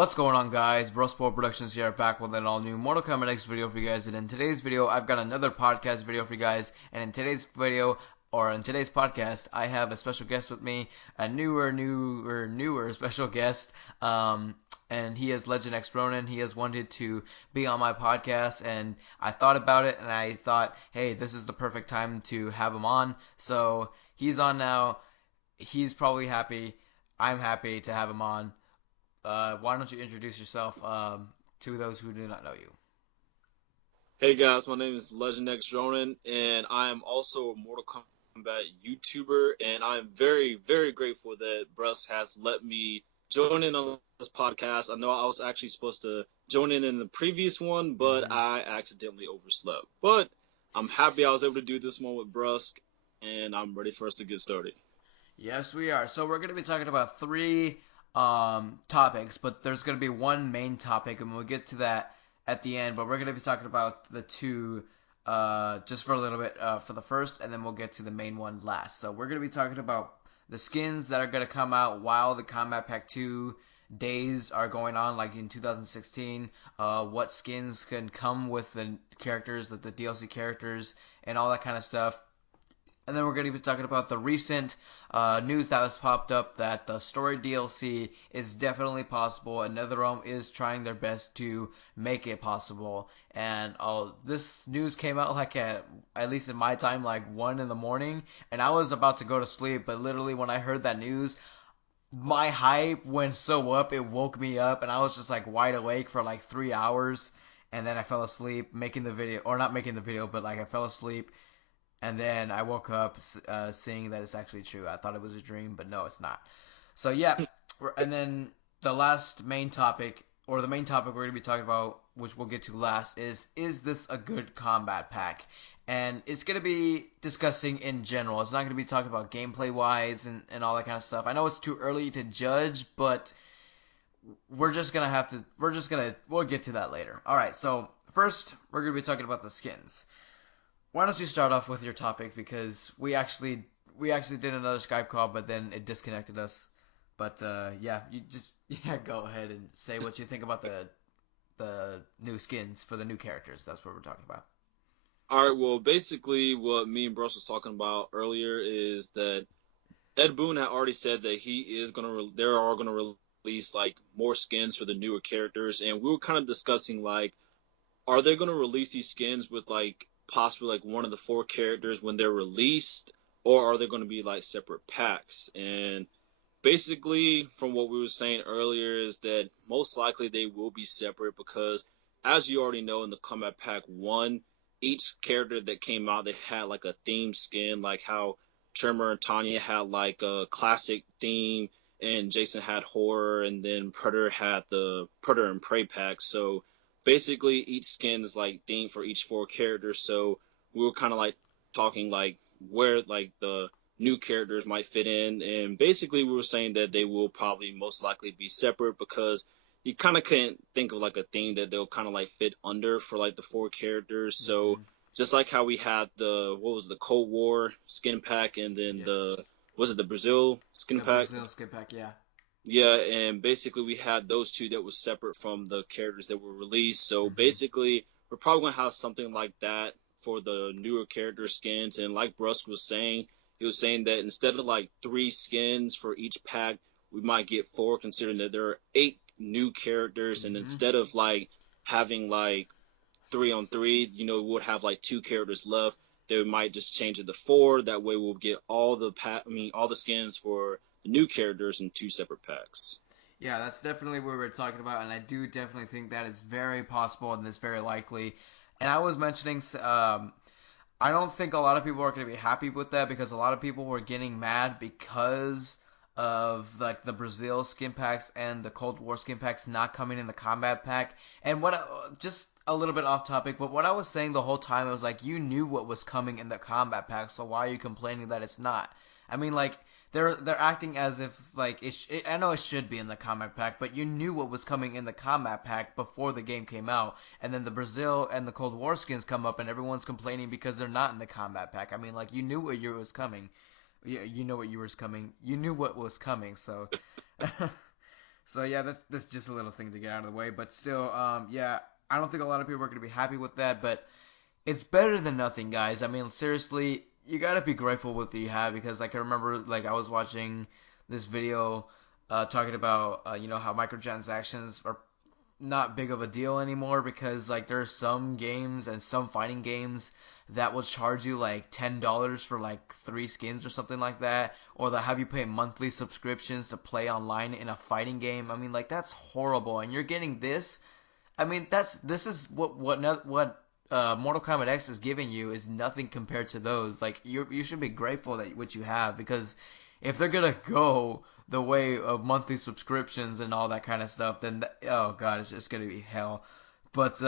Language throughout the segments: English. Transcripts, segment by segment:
What's going on, guys? BruskPoet Productions here, back with an all-new Mortal Kombat X video for you guys. And in today's video, I've got another podcast video for you guys. And in today's video, or in today's podcast, I have a special guest with me, a newer special guest. And he is Legend X Ronin. He has wanted to be on my podcast, and I thought about it, and I thought, hey, this is the perfect time to have him on. So he's on now. He's probably happy. I'm happy to have him on. Why don't you introduce yourself to those who do not know you? Hey guys, my name is Legend X Ronin, and I am also a Mortal Kombat YouTuber, and I'm very, very grateful that Brusk has let me join in on this podcast. I know I was actually supposed to join in the previous one, but I accidentally overslept. But I'm happy I was able to do this one with Brusk, and I'm ready for us to get started. Yes, we are. So we're going to be talking about three topics, but there's going to be one main topic, and we'll get to that at the end. But we're going to be talking about the two just for a little bit for the first, and then we'll get to the main one last. So we're going to be talking about the skins that are going to come out while the Kombat Pack 2 days are going on, like in 2016. What skins can come with the characters, the DLC characters, and all that kind of stuff. And then we're going to be talking about the recent news that has popped up that the story DLC is definitely possible, and NetherRealm is trying their best to make it possible. And this news came out like at least in my time, like 1 in the morning, and I was about to go to sleep, but literally when I heard that news, my hype went so up, it woke me up, and I was just like wide awake for like 3 hours, and then I fell asleep making the video, or not making the video, but like I fell asleep. And then I woke up seeing that it's actually true. I thought it was a dream, but no, it's not. So yeah, and then the last main topic, or the main topic we're going to be talking about, which we'll get to last, is this a good combat pack? And it's going to be discussing in general. It's not going to be talking about gameplay-wise and all that kind of stuff. I know it's too early to judge, but we'll get to that later. Alright, so first, we're going to be talking about the skins. Why don't you start off with your topic, because we actually did another Skype call, but then it disconnected us. But go ahead and say what you think about the new skins for the new characters. That's what we're talking about. All right, well, basically what me and Brusk was talking about earlier is that Ed Boon had already said that he is they are gonna release like more skins for the newer characters, and we were kind of discussing like, are they gonna release these skins with like possibly like one of the 4 characters when they're released, or are they going to be like separate packs? And basically from what we were saying earlier is that most likely they will be separate, because as you already know, in the Kombat Pack 1, each character that came out, they had like a theme skin, like how Tremor and Tanya had like a classic theme, and Jason had horror, and then Predator had the Predator and Prey pack. So basically each skin is like themed for each 4 characters. So we were kind of like talking like where like the new characters might fit in, and basically we were saying that they will probably most likely be separate, because you kind of can't think of like a theme that they'll kind of like fit under for like the 4 characters. So just like how we had the Cold War skin pack, and then the Brazil skin pack? Brazil skin pack, yeah. Yeah, and basically we had those 2 that was separate from the characters that were released. So basically we're probably going to have something like that for the newer character skins. And like Brusk was saying, he was saying that instead of like 3 skins for each pack, we might get 4, considering that there are 8 new characters. And instead of like having like 3-on-3, we would have like 2 characters left. They might just change it to 4. That way we'll get all the skins for the new characters in 2 separate packs. Yeah, that's definitely what we're talking about, and I do definitely think that is very possible and it's very likely. And I was mentioning, I don't think a lot of people are going to be happy with that, because a lot of people were getting mad because of like the Brazil skin packs and the Cold War skin packs not coming in the combat pack. And just a little bit off topic, but what I was saying the whole time, it was like, you knew what was coming in the combat pack, so why are you complaining that it's not? I mean, like, they're acting as if like I know it should be in the combat pack, but you knew what was coming in the combat pack before the game came out, and then the Brazil and the Cold War skins come up, and everyone's complaining because they're not in the combat pack. I mean, like, you knew what year was coming. You know what year was coming. You knew what was coming. So So yeah, that's just a little thing to get out of the way. But still, yeah, I don't think a lot of people are gonna be happy with that. But it's better than nothing, guys. I mean, seriously, you gotta be grateful with what you have because like I remember like I was watching this video talking about how microtransactions are not big of a deal anymore because like there's some games and some fighting games that will charge you like $10 for like 3 skins or something like that, or they'll have you pay monthly subscriptions to play online in a fighting game. I mean, like that's horrible, and you're getting this. I mean, this is what Mortal Kombat X is giving you is nothing compared to those. Like you should be grateful that what you have because if they're gonna go the way of monthly subscriptions and all that kind of stuff, then oh god, it's just gonna be hell. But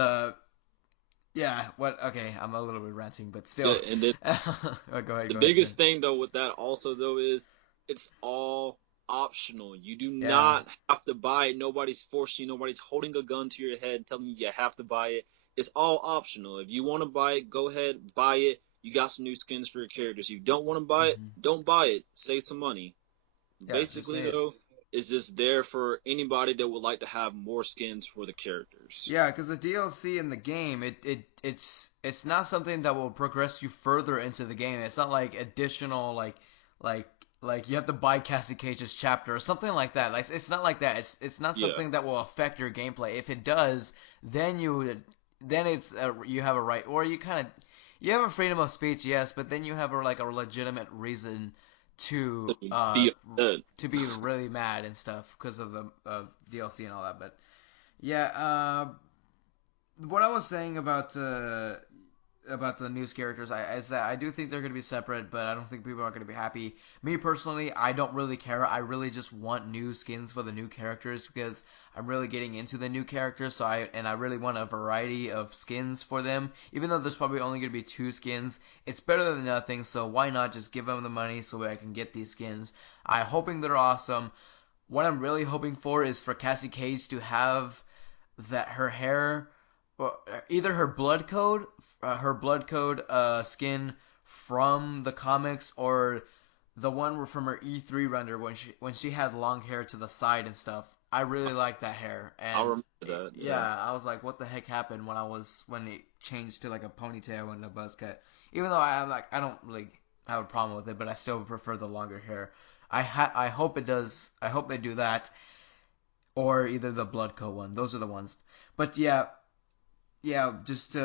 yeah, what? Okay, I'm a little bit ranting, but Yeah, still. and then Oh, the go ahead, Ken. biggest thing though with that also though is it's all optional. You do Yeah. not have to buy it. Nobody's forcing you. Nobody's holding a gun to your head telling you have to buy it. It's all optional. If you want to buy it, go ahead, buy it. You got some new skins for your characters. If you don't want to buy it, Hmm. don't buy it. Save some money. Yeah, just Basically say it. though, it's just there for anybody that would like to have more skins for the characters. Yeah, because the DLC in the game, it's not something that will progress you further into the game. It's not like additional like like you have to buy Cassie Cage's chapter or something like that. Like it's not like that. It's not Yeah. something that will affect your gameplay. If it does, then it's you have a right, or you have a freedom of speech, yes, but then you have like a legitimate reason to Be upset. really mad and stuff because of the DLC and all that. But yeah, what I was saying about the news characters, is that I do think they're going to be separate, but I don't think people are going to be happy. Me personally, I don't really care. I really just want new skins for the new characters because I'm really getting into the new characters. So I really want a variety of skins for them. Even though there's probably only going to be 2 skins, it's better than nothing. So why not just give them the money so I can get these skins? I'm hoping they're awesome. What I'm really hoping for is for Cassie Cage to have that her hair, well, either her blood code skin from the comics, or the one from her E3 render when she had long hair to the side and stuff. I really like that hair, I and remember that. yeah, Yeah. I was like, what the heck happened when it changed to like a ponytail and a buzz cut? Even though I don't really have a problem with it, but I still prefer the longer hair. I hope it does. I hope they do that, or either the blood coat one. Those are the ones. But yeah, yeah. Just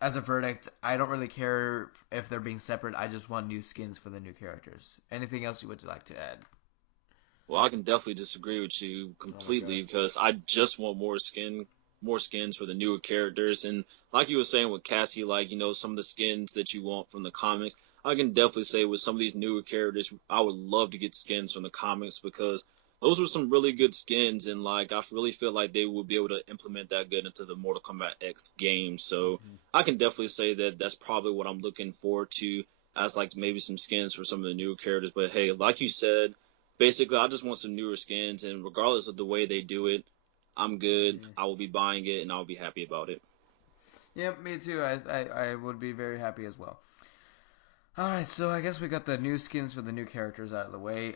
as a verdict, I don't really care if they're being separate. I just want new skins for the new characters. Anything else you would like to add? Well, I can definitely disagree with you Oh my completely god. because I just want more skins for the newer characters. And like you were saying with Cassie, like some of the skins that you want from the comics, I can definitely say with some of these newer characters, I would love to get skins from the comics because those were some really good skins, and like I really feel like they would be able to implement that good into the Mortal Kombat X game. So Hmm. I can definitely say that that's probably what I'm looking forward to as like maybe some skins for some of the newer characters. But hey, like you said, basically I just want some newer skins, and regardless of the way they do it, I'm good. Yeah. I will be buying it, and I'll be happy about it. Yep, me too. I would be very happy as well. All right, so I guess we got the new skins for the new characters out of the way.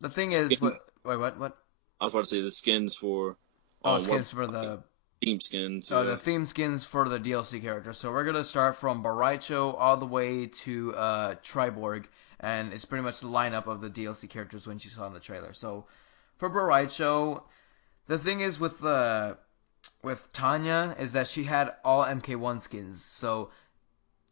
The thing is, Skins, what? I was about to say the skins for Oh, what skins for the theme skins. the Yeah. theme skins for the DLC characters. So we're gonna start from Baraicho all the way to Triborg, and it's pretty much the lineup of the DLC characters when you saw in the trailer. So for Baraicho, the thing is with Tanya is that she had all MK1 skins. So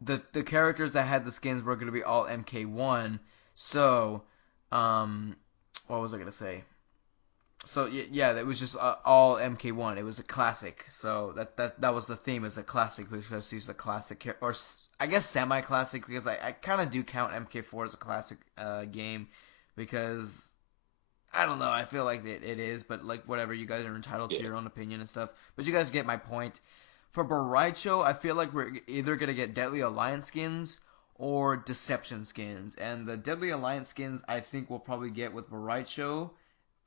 the characters that had the skins were gonna be all MK1. So what was I gonna say? So yeah, it was just all MK1. It was a classic. So that was the theme, is a classic because she's a classic or I guess semi-classic because I kind of do count MK4 as a classic game because I don't know. I feel like it is, but like whatever. You guys are entitled to Yeah. your own opinion and stuff. But you guys get my point. For Baraicho, I feel like we're either gonna get Deadly Alliance skins or Deception skins, and the Deadly Alliance skins I think we'll probably get with Baraicho.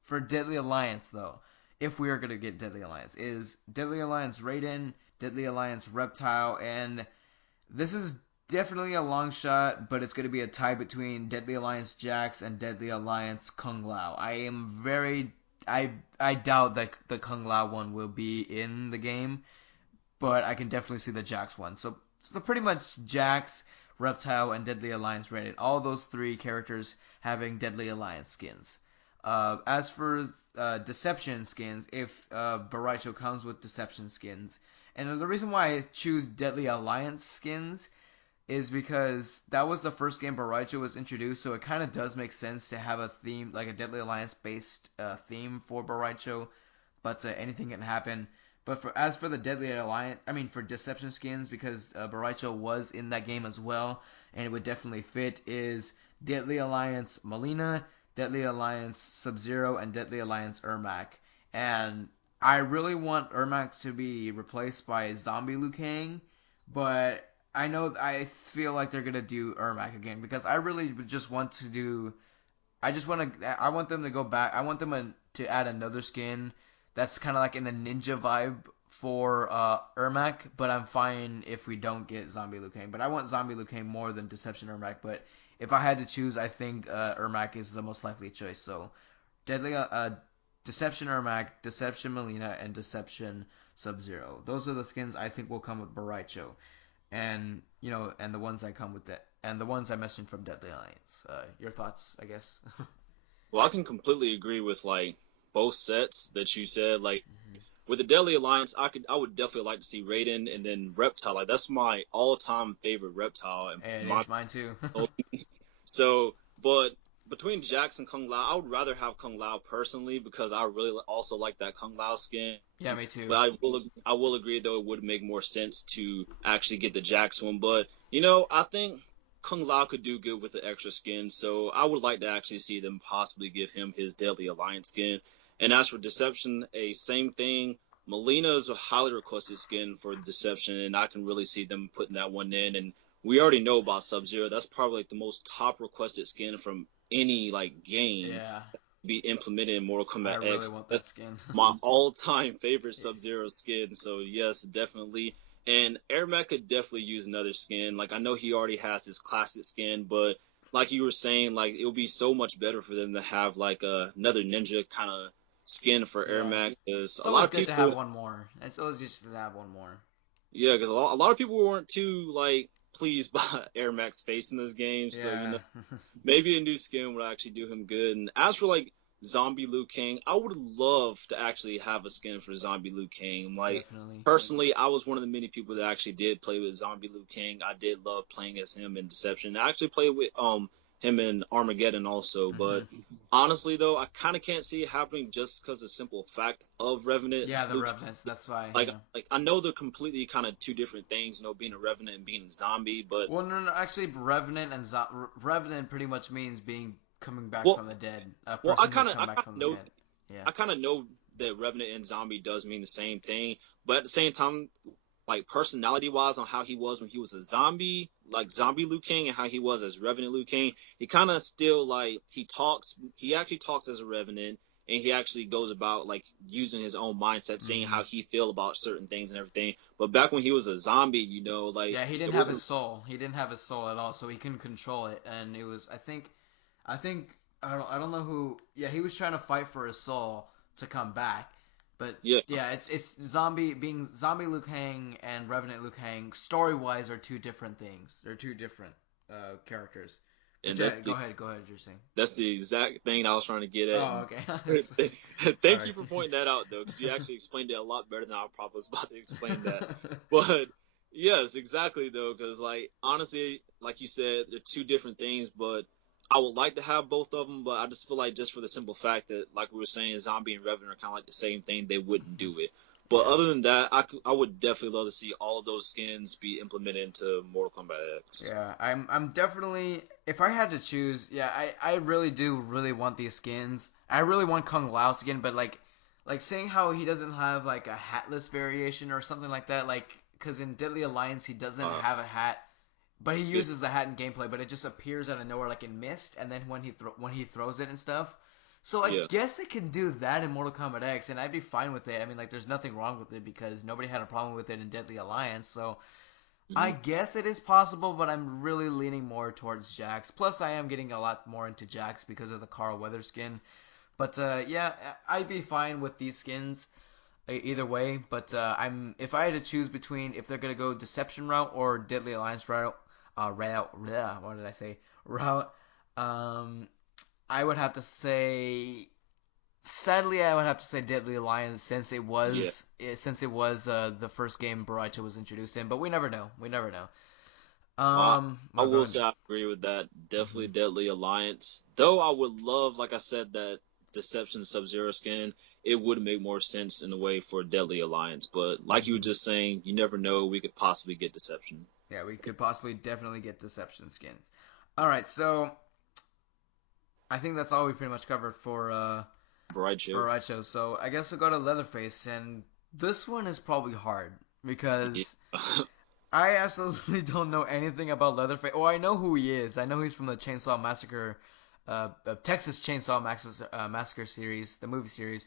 For Deadly Alliance, though, if we are going to get Deadly Alliance, is Deadly Alliance Raiden, Deadly Alliance Reptile, and this is definitely a long shot, but it's going to be a tie between Deadly Alliance Jax and Deadly Alliance Kung Lao. I am very I doubt that the Kung Lao one will be in the game, but I can definitely see the Jax one. So pretty much Jax, Reptile, and Deadly Alliance rated. All those three characters having Deadly Alliance skins. As for Deception skins, if Baraicho comes with Deception skins, and the reason why I choose Deadly Alliance skins is because that was the first game Baraicho was introduced, so it kind of does make sense to have a theme, like a Deadly Alliance based theme for Baraicho, but anything can happen. But as for the Deadly Alliance, I mean for Deception skins, because Baraicho was in that game as well, and it would definitely fit, is Deadly Alliance Melina, Deadly Alliance Sub-Zero, and Deadly Alliance Ermac. And I really want Ermac to be replaced by Zombie Liu Kang, but I feel like they're gonna do Ermac again because I really just want to do. I want them to go back. I want them to add another skin that's kind of like in the ninja vibe for Ermac, but I'm fine if we don't get Zombie Liu Kang. But I want Zombie Liu Kang more than Deception Ermac. But if I had to choose, I think Ermac is the most likely choice. So Deadly Deception Ermac, Deception Melina, and Deception Sub-Zero. Those are the skins I think will come with Baraicho, and and the ones that come with that, and the ones I mentioned from Deadly Alliance. Your thoughts, I guess. Well, I can completely agree with like both sets that you said. Like Mhm. with the Deadly Alliance, I would definitely like to see Raiden and then Reptile. Like that's my all-time favorite Reptile and And my it's mine too. so. But between Jax and Kung Lao, I would rather have Kung Lao personally because I really also like that Kung Lao skin. Yeah, me too. But I will agree though it would make more sense to actually get the Jax one. But I think Kung Lao could do good with the extra skin, so I would like to actually see them possibly give him his Deadly Alliance skin. And as for Deception, a same thing. Melina is a highly requested skin for Deception, and I can really see them putting that one in. And we already know about Sub-Zero. That's probably like the most top requested skin from any like game Yeah, be implemented in Mortal I Kombat really X. want That's that skin. my all-time favorite Sub-Zero skin. So yes, definitely. And Ermac could definitely use another skin. Like I know he already has his classic skin, but like you were saying, like it would be so much better for them to have like another ninja kind of skin for Yeah, Ermac because it's a lot always of good to have people, one more. It's always just to have one more. yeah, because a lot of people weren't too like pleased by Ermac's face in this game. So Yeah, maybe a new skin would actually do him good. And as for like Zombie Liu Kang, I would love to actually have a skin for Zombie Liu Kang. Like definitely. personally, I was one of the many people that actually did play with Zombie Liu Kang. I did love playing as him in Deception. I actually played with him in Armageddon also, but Hmm. honestly though, I kind of can't see it happening just because of the simple fact of Revenant Yeah, the Liu Revenants. That's why. like Yeah. like I know they're completely kind of two different things, being a revenant and being a zombie, but Well, no, no. Actually, Revenant and Revenant pretty much means being coming back well, from the dead. A well, I person kind who's of come I back kind from of the know dead. Yeah. I kind of know that revenant and zombie does mean the same thing, but at the same time, like personality wise, on how he was when he was a zombie, like zombie Liu Kang, and how he was as Revenant Liu Kang, he kind of still like he talks. He actually talks as a Revenant, and he actually goes about like using his own mindset, saying Hmm. how he feel about certain things and everything. But back when he was a zombie, like Yeah, he it didn't have his wasn't. soul. He didn't have his soul at all, so he couldn't control it. And it was, I think, I don't know who. Yeah, he was trying to fight for his soul to come back. But Yeah, yeah, it's zombie Liu Kang and Revenant Liu Kang story wise are two different things. They're two different characters. But and yeah, go ahead. You're saying. that's the exact thing I was trying to get at. Oh, And okay. All thank right. you for pointing that out, though, because you actually explained it a lot better than I probably was about to explain that. But yes, exactly, though, because like honestly, like you said, they're two different things. But I would like to have both of them, but I just feel like just for the simple fact that, like we were saying, Zombie and Revenant are kind of like the same thing, they wouldn't do it. But Yeah. other than that, I would definitely love to see all of those skins be implemented into Mortal Kombat X. Yeah, I'm definitely, if I had to choose, yeah, I really do really want these skins. I really want Kung Lao skin, but like seeing how he doesn't have like a hatless variation or something like that, like because in Deadly Alliance he doesn't Uh, have a hat, but he yeah, uses the hat in gameplay, but it just appears out of nowhere like in mist, and then when he throws it and stuff. So I yeah. guess they can do that in Mortal Kombat X, and I'd be fine with it. I mean, like, there's nothing wrong with it because nobody had a problem with it in Deadly Alliance. So I Mhm. guess it is possible, but I'm really leaning more towards Jax. Plus, I am getting a lot more into Jax because of the Carl Weather skin. But yeah, I'd be fine with these skins either way. But if I had to choose between if they're gonna go Deception route or Deadly Alliance what did I say? Route. Um, I would have to say. Sadly, I would have to say Deadly Alliance Yeah. since it was the first game BruskPoetYT was introduced in. But we never know. We never know. I I No, go will ahead. say I agree with that. Definitely Hmm. Deadly Alliance. Though I would love, like I said, that Deception Sub-Zero skin. It would make more sense in a way for Deadly Alliance. But like you were Hmm. just saying, you never know. We could possibly get Deception. Yeah, we could possibly definitely get Deception skins. All right, so I think that's all we pretty much covered Bright for show. Raicho. So I guess we'll go to Leatherface, and this one is probably hard Yeah. because I absolutely don't know anything about Leatherface. Oh, I know who he is. I know he's from the Chainsaw Massacre, Texas Chainsaw Massacre series, the movie series,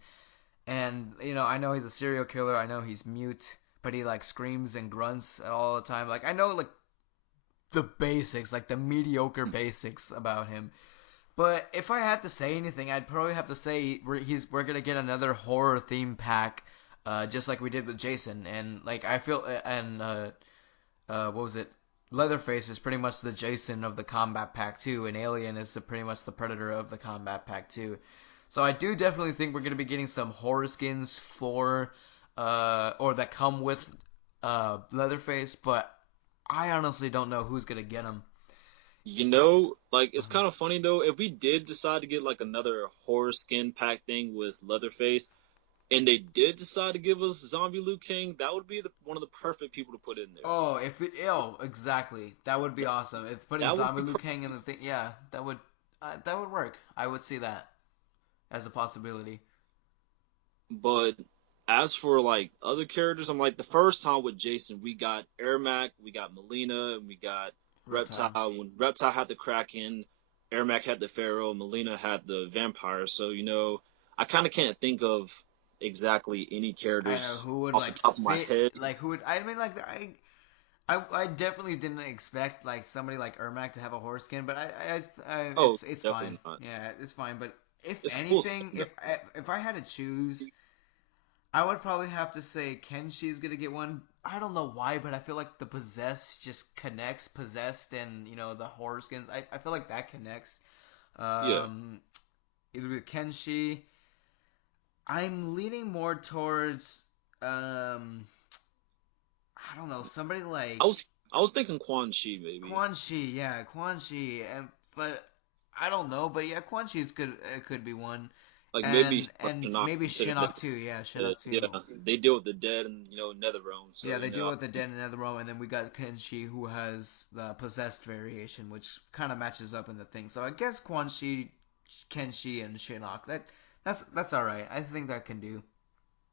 and I know he's a serial killer. I know he's mute, but he like screams and grunts all the time. Like I know like the basics, like the mediocre basics about him. But if I had to say anything, I'd probably have to say we're gonna get another horror theme pack, just like we did with Jason, and like I feel and what was it? Leatherface is pretty much the Jason of the Combat Pack 2, and Alien is pretty much the Predator of the Combat Pack 2. So I do definitely think we're gonna be getting some horror skins for or that come with Leatherface, but I honestly don't know who's gonna get them. Like it's kind of funny though. If we did decide to get like another horror skin pack thing with Leatherface, and they did decide to give us Zombie Liu Kang, that would be one of the perfect people to put in there. Exactly. That would be That, awesome. It's putting that would Zombie be Liu perfect. Kang in the thing. Yeah, that would work. I would see that as a possibility. But as for like other characters, I'm like the first time with Jason, we got Ermac, we got Melina, and we got Reptile. Reptile. When Reptile had the Kraken, Ermac had the Pharaoh, Melina had the Vampire. So I kind of can't think of exactly any I know characters who would off the like top of my fit. head. Like who would? I mean, like I definitely didn't expect like somebody like Ermac to have a horse skin, but Oh, it's fine. definitely not. Yeah, it's fine. But if It's a cool anything, skin though. if I had to choose, I would probably have to say Kenshi's gonna get one. I don't know why, but I feel like the possessed just connects possessed and the horror skins. I feel like that connects. Yeah, Um, Either with Kenshi. I'm leaning more towards I don't know, somebody I like was I was thinking Quan Chi maybe. Quan Chi. Yeah, Quan Chi. But I don't know. But yeah, Quan Chi is good. It could be one, Like maybe and Shinnok, maybe considering Shinnok too. Yeah, that Shinnok yeah, too. they deal with the dead and Nether realm. So Yeah, they deal with the dead in another realm, and then we got Kenshi who has the possessed variation, which kind of matches up in the thing. So I guess Quan Chi, Kenshi, and Shinnok. That's all right. I think that can do.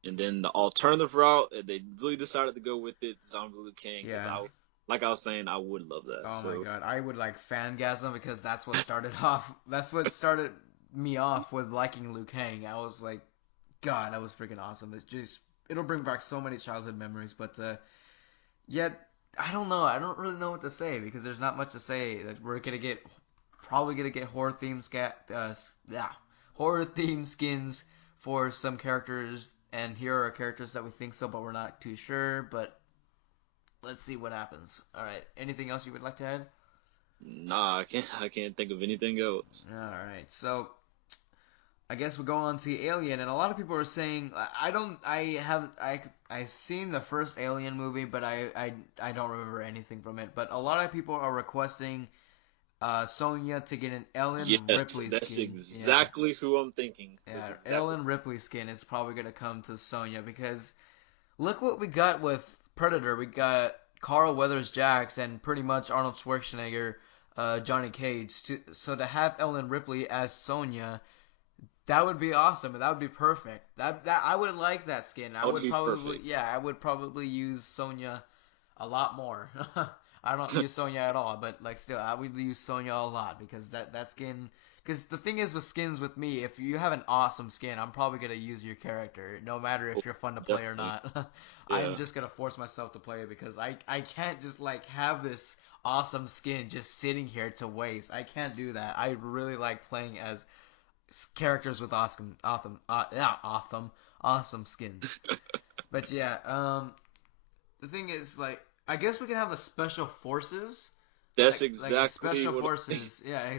and then the alternative route, if they really decided to go with it, Zombie Liu Kang, because Yeah. like I was saying, I would love that. Oh my So god, I would like fangasm because that's what started off. That's what started me off with liking Liu Kang. I was like, God, that was freaking awesome. It'll bring back so many childhood memories. But yet I don't know. I don't really know what to say because there's not much to say. That we're gonna get probably gonna get yeah, horror themed skins for some characters, and here are characters that we think so, but we're not too sure. But let's see what happens. All right. Anything else you would like to add? nah, I can't think of anything else. All right. So I guess we're going on to Alien, and a lot of people are saying I don't. I've seen the first Alien movie, but I don't remember anything from it. But a lot of people are requesting Sonya to get an Ellen Yes, Ripley that's skin. Yeah, exactly who I'm thinking. That's yeah. exactly. Ellen Ripley skin is probably gonna come to Sonya because look what we got with Predator. We got Carl Weathers Jax and pretty much Arnold Schwarzenegger, Johnny Cage. So to have Ellen Ripley as Sonya, that would be awesome. That would be perfect. That I would like that skin. That would be perfect. I would probably use Sonya a lot more. I don't use Sonya at all, but like still, I would use Sonya a lot because that skin. Because the thing is with skins with me, if you have an awesome skin, I'm probably gonna use your character, no matter Oh, if you're fun to play or definitely. not. I'm Yeah. just gonna force myself to play it because I can't just like have this awesome skin just sitting here to waste. I can't do that. I really like playing as characters with awesome skins. But yeah, the thing is, like, I guess we can have the special forces, That's like a exactly special what. forces. Yeah,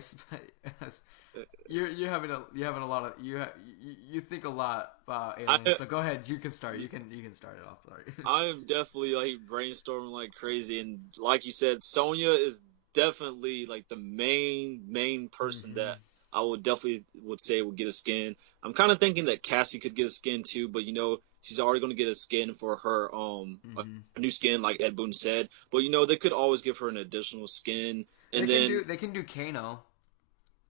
you're having a lot of you think a lot about aliens. I So go ahead, you can start. You can start it off. Sorry. I am definitely like brainstorming like crazy, and like you said, Sonya is definitely like the main person hmm that I would definitely would say would get a skin. I'm kind of thinking that Cassie could get a skin too, but she's already going to get a skin for her hmm a new skin like Ed Boon said. But they could always give her an additional skin, They and can then do they can do Kano.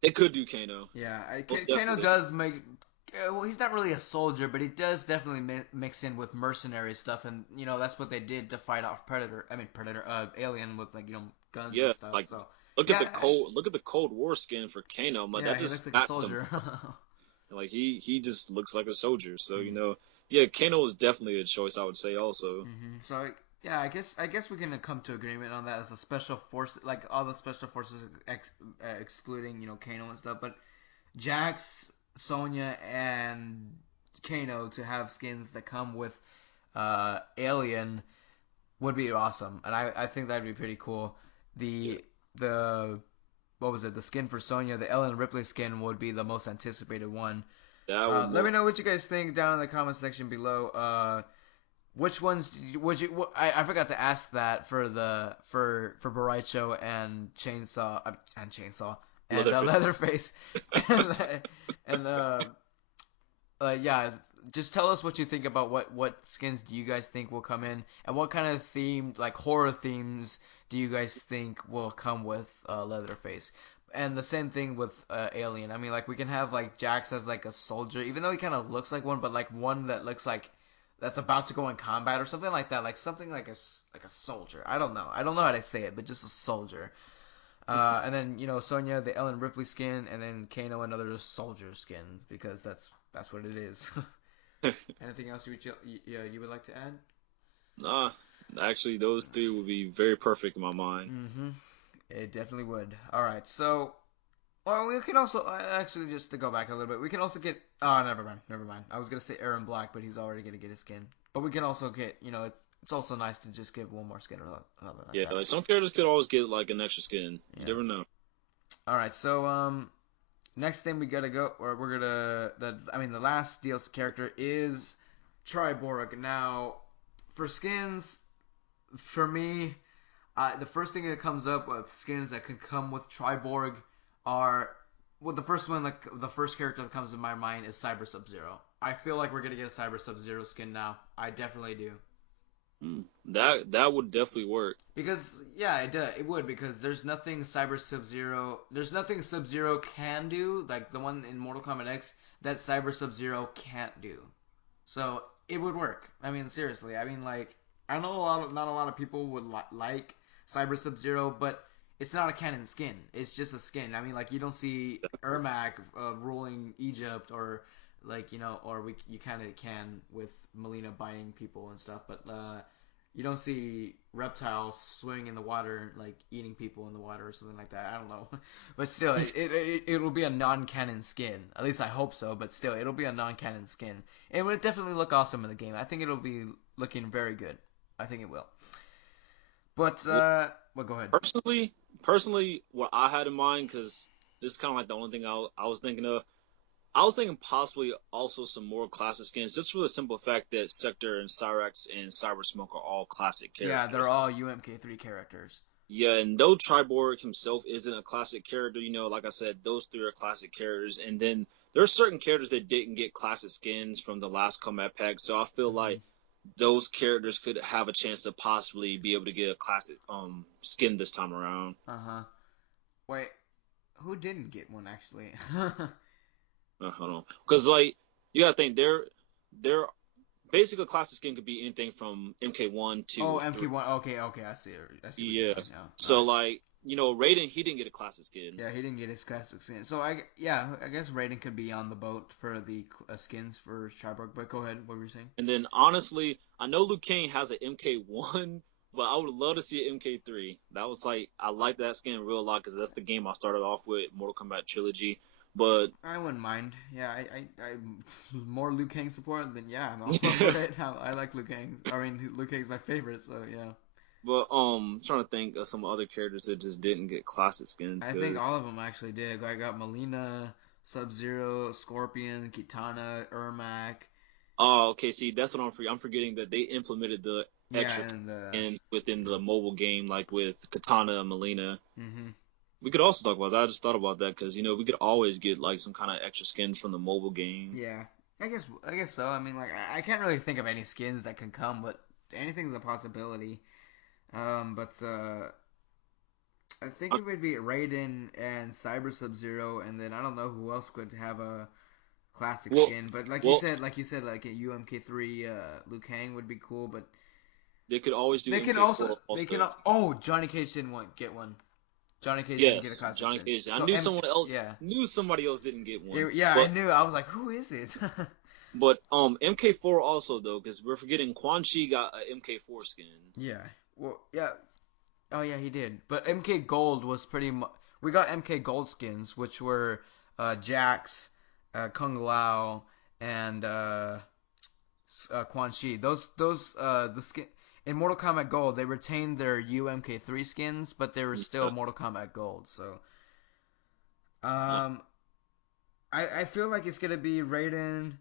they could do Kano Yeah, most Kano definitely. does make. Well, he's not really a soldier, but he does definitely mix in with mercenary stuff, and that's what they did to fight off Predator. I mean Predator, Alien with like guns and Yeah, stuff. like So look at yeah, the Cold War skin for Kano. I'm like yeah, that he just looks like a maps him. soldier. Like he just looks like a soldier. So mm-hmm. yeah, Kano is definitely a choice. I would say also. So yeah, I guess we can come to agreement on that as a special force, like all the special forces excluding Kano and stuff, but Jax, Sonya, and Kano to have skins that come with Alien would be awesome, and I think that'd be pretty cool. Yeah, The what was it? The skin for Sonya, the Ellen Ripley skin would be the most anticipated one. that would Let more. me know what you guys think down in the comment section below. Which ones would you? I forgot to ask that for for Boraicho and Chainsaw and Leatherface. Leatherface and yeah, just tell us what you think about what skins do you guys think will come in, and what kind of themed like horror themes do you guys think will come with Leatherface? And the same thing with Alien. I mean, like we can have like Jax as like a soldier, even though he kind of looks like one, but like one that looks like that's about to go in combat or something like that, like something like a soldier. I don't know. I don't know how to say it, but just a soldier. And then Sonya the Ellen Ripley skin, and then Kano another soldier skin because that's what it is. Anything else you would like to add? Nah, actually, those three would be very perfect in my mind. Mm-hmm. It definitely would. All right, so well, we can also actually just to go back a little bit, we can also get. Oh, never mind, never mind. I was gonna say Aaron Black, but he's already gonna get his skin. But we can also get, it's also nice to just give one more skin or another like Yeah, that. like some characters could always get like an extra skin. You Yeah. never know. All right, so next thing we gotta go, or we're gonna the last DLC character is Triborg. Now, for skins, for me, the first thing that comes up of skins that could come with Triborg are the first one, like the first character that comes to my mind is Cyber Sub Zero. I feel like we're gonna get a Cyber Sub Zero skin now. I definitely do. That would definitely work. Because yeah, it would because there's nothing Sub Zero can do like the one in Mortal Kombat X that Cyber Sub Zero can't do. So it would work. I mean, seriously. I mean, like I know not a lot of people would like Cyber Sub Zero, but it's not a canon skin. It's just a skin. I mean, like you don't see Ermac ruling Egypt or like or you kind of can with Melina biting people and stuff, but you don't see reptiles swimming in the water, like eating people in the water or something like that. I don't know, but still, it'll be a non-canon skin. At least I hope so. But still, it'll be a non-canon skin. It would definitely look awesome in the game. I think it'll be looking very good. I think it will. But well, go ahead. Personally, what I had in mind, because this is kind of like the only thing I was thinking of. I was thinking possibly also some more classic skins, just for the simple fact that Sector and Cyrax and Cyber Smoke are all classic Yeah, characters. they're all UMK3 characters. Yeah, and though Triborg himself isn't a classic character, like I said, those three are classic characters. And then there are certain characters that didn't get classic skins from the last Kombat pack, so I feel Mm-hmm. like those characters could have a chance to possibly be able to get a classic skin this time around. Uh huh. Wait, who didn't get one actually? Hold on, because like you gotta think they're basically a classic skin could be anything from MK1 Oh, to 3. MK1. Okay, I see. I see what you're Yeah, doing now. All so right. like Raiden, he didn't get a classic skin. Yeah, he didn't get his classic skin. So I guess Raiden could be on the boat for the skins for Triborg. But go ahead, what were you saying? And then honestly, I know Liu Kang has an MK1, but I would love to see an MK3. That was like I like that skin real lot because that's the game I started off with, Mortal Kombat Trilogy. But I wouldn't mind. Yeah, I more Liu Kang support. Then yeah, I'm all for it. I like Liu Kang. I mean, Liu Kang's my favorite, so yeah. but trying to think of some other characters that just didn't get classic skins I think because all of them actually did. I got Melina, Sub Zero, Scorpion, Kitana, Ermac. oh, okay. See, that's what I'm forgetting that they implemented the Yeah, extra and skins within the mobile game, like with Katana and Melina. hmm We could also talk about that. I just thought about that because we could always get like some kind of extra skins from the mobile game. yeah. I guess so. I mean, like I can't really think of any skins that can come, but anything's a possibility. But I think Uh, it would be Raiden and Cyber Sub Zero, and then I don't know who else could have a classic well, skin. But like you well, said, like a UMK3 Liu Kang would be cool. But they could always do they can also MK4 they also. can oh Johnny Cage didn't get one. Johnny Cage didn't get a Yes, classic Johnny skin. Cage. I So knew someone else yeah. knew somebody else didn't get one, Yeah, I but knew. I was like, who is it? MK4 also though because we're forgetting Quan Chi got a MK4 skin. Yeah. Well, yeah. Oh yeah, he did. But MK Gold was pretty much. We got MK Gold skins, which were Jax, Kung Lao, and Quan Chi. Those the skin in Mortal Kombat Gold, they retained their UMK3 skins, but they were still Yeah, Mortal Kombat Gold. So, yeah. um, I feel like it's gonna be Raiden,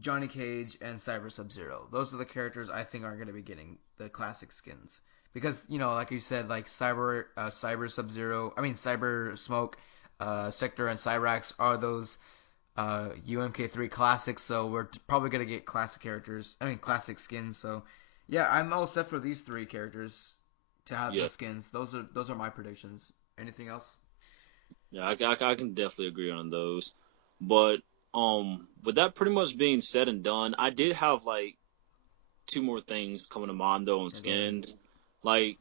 Johnny Cage, and Cyber Sub Zero. Those are the characters I think are going to be getting the classic skins because like you said, like Cyber Sub Zero. I mean Cyber Smoke, Sector, and Cyrax are those UMK3 classics. So we're probably going to get classic characters. I mean classic skins. So yeah, I'm all set for these three characters to have the Yeah. skins. Those are my predictions. Anything else? Yeah, I can definitely agree on those. But with that pretty much being said and done, I did have like two more things coming to mind though on Yeah, go ahead. skins. Like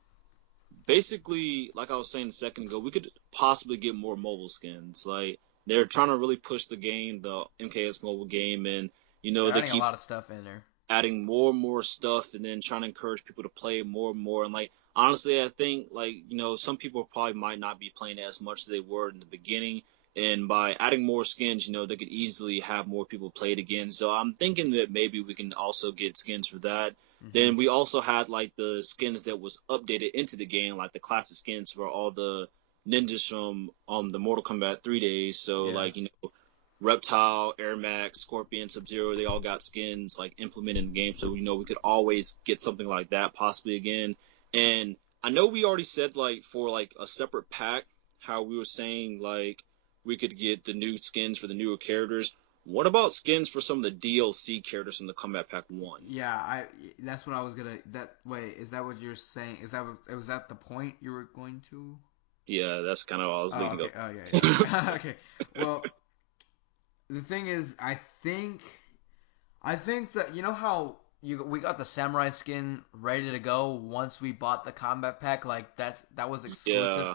basically, like I was saying a second ago, we could possibly get more mobile skins. Like they're trying to really push the game, the MKS mobile game, and They're they adding a keep lot of stuff in there. adding more and more stuff and then trying to encourage people to play more and more. And like honestly, I think like some people probably might not be playing as much as they were in the beginning. And by adding more skins, they could easily have more people play it again. So I'm thinking that maybe we can also get skins for that. hmm Then we also had like the skins that was updated into the game, like the classic skins for all the ninjas from the Mortal Kombat 3 days. So Yeah. like Reptile, Air Max, Scorpion, Sub Zero, they all got skins like implemented in the game. So we could always get something like that possibly again. And I know we already said like for like a separate pack, how we were saying like we could get the new skins for the newer characters. What about skins for some of the DLC characters in the Combat Pack 1? Yeah, that's what I was gonna. That wait, is that what you're saying? Is that was that the point you were going to? Yeah, that's kind of what I was Oh, leading okay. up. Oh, yeah, yeah. Okay. Well, the thing is, I think that how we got the samurai skin ready to go once we bought the combat pack. Like that was exclusive. Yeah,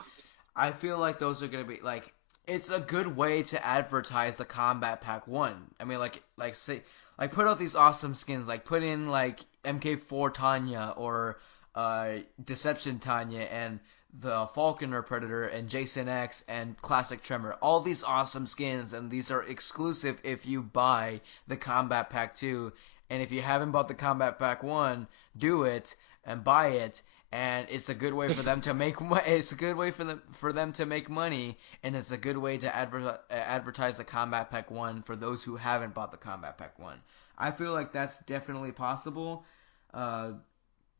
I feel like those are gonna be like it's a good way to advertise the Combat Pack 1. I mean, like say put out these awesome skins, like put in like MK4 Tanya or Deception Tanya and the Falconer Predator and Jason X and Classic Tremor. All these awesome skins, and these are exclusive if you buy the Combat Pack 2. And if you haven't bought the Combat Pack 1, do it and buy it, and it's a good way for them to make it's a good way for them to make money, and it's a good way to advertise the Combat Pack 1 for those who haven't bought the Combat Pack 1. I feel like that's definitely possible,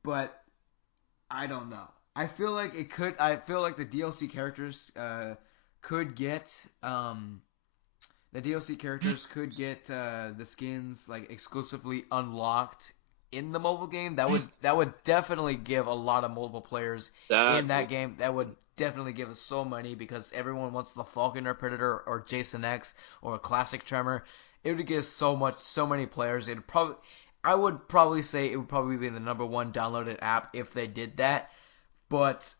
but I don't know. I feel like the DLC characters could get the DLC characters could get the skins like exclusively unlocked in the mobile game. That would definitely give a lot of mobile players that in that game. That would definitely give us so many because everyone wants the Falconer Predator or Jason X or a Classic Tremor. It would give so many players. I would probably say it would probably be the number one downloaded app if they did that. But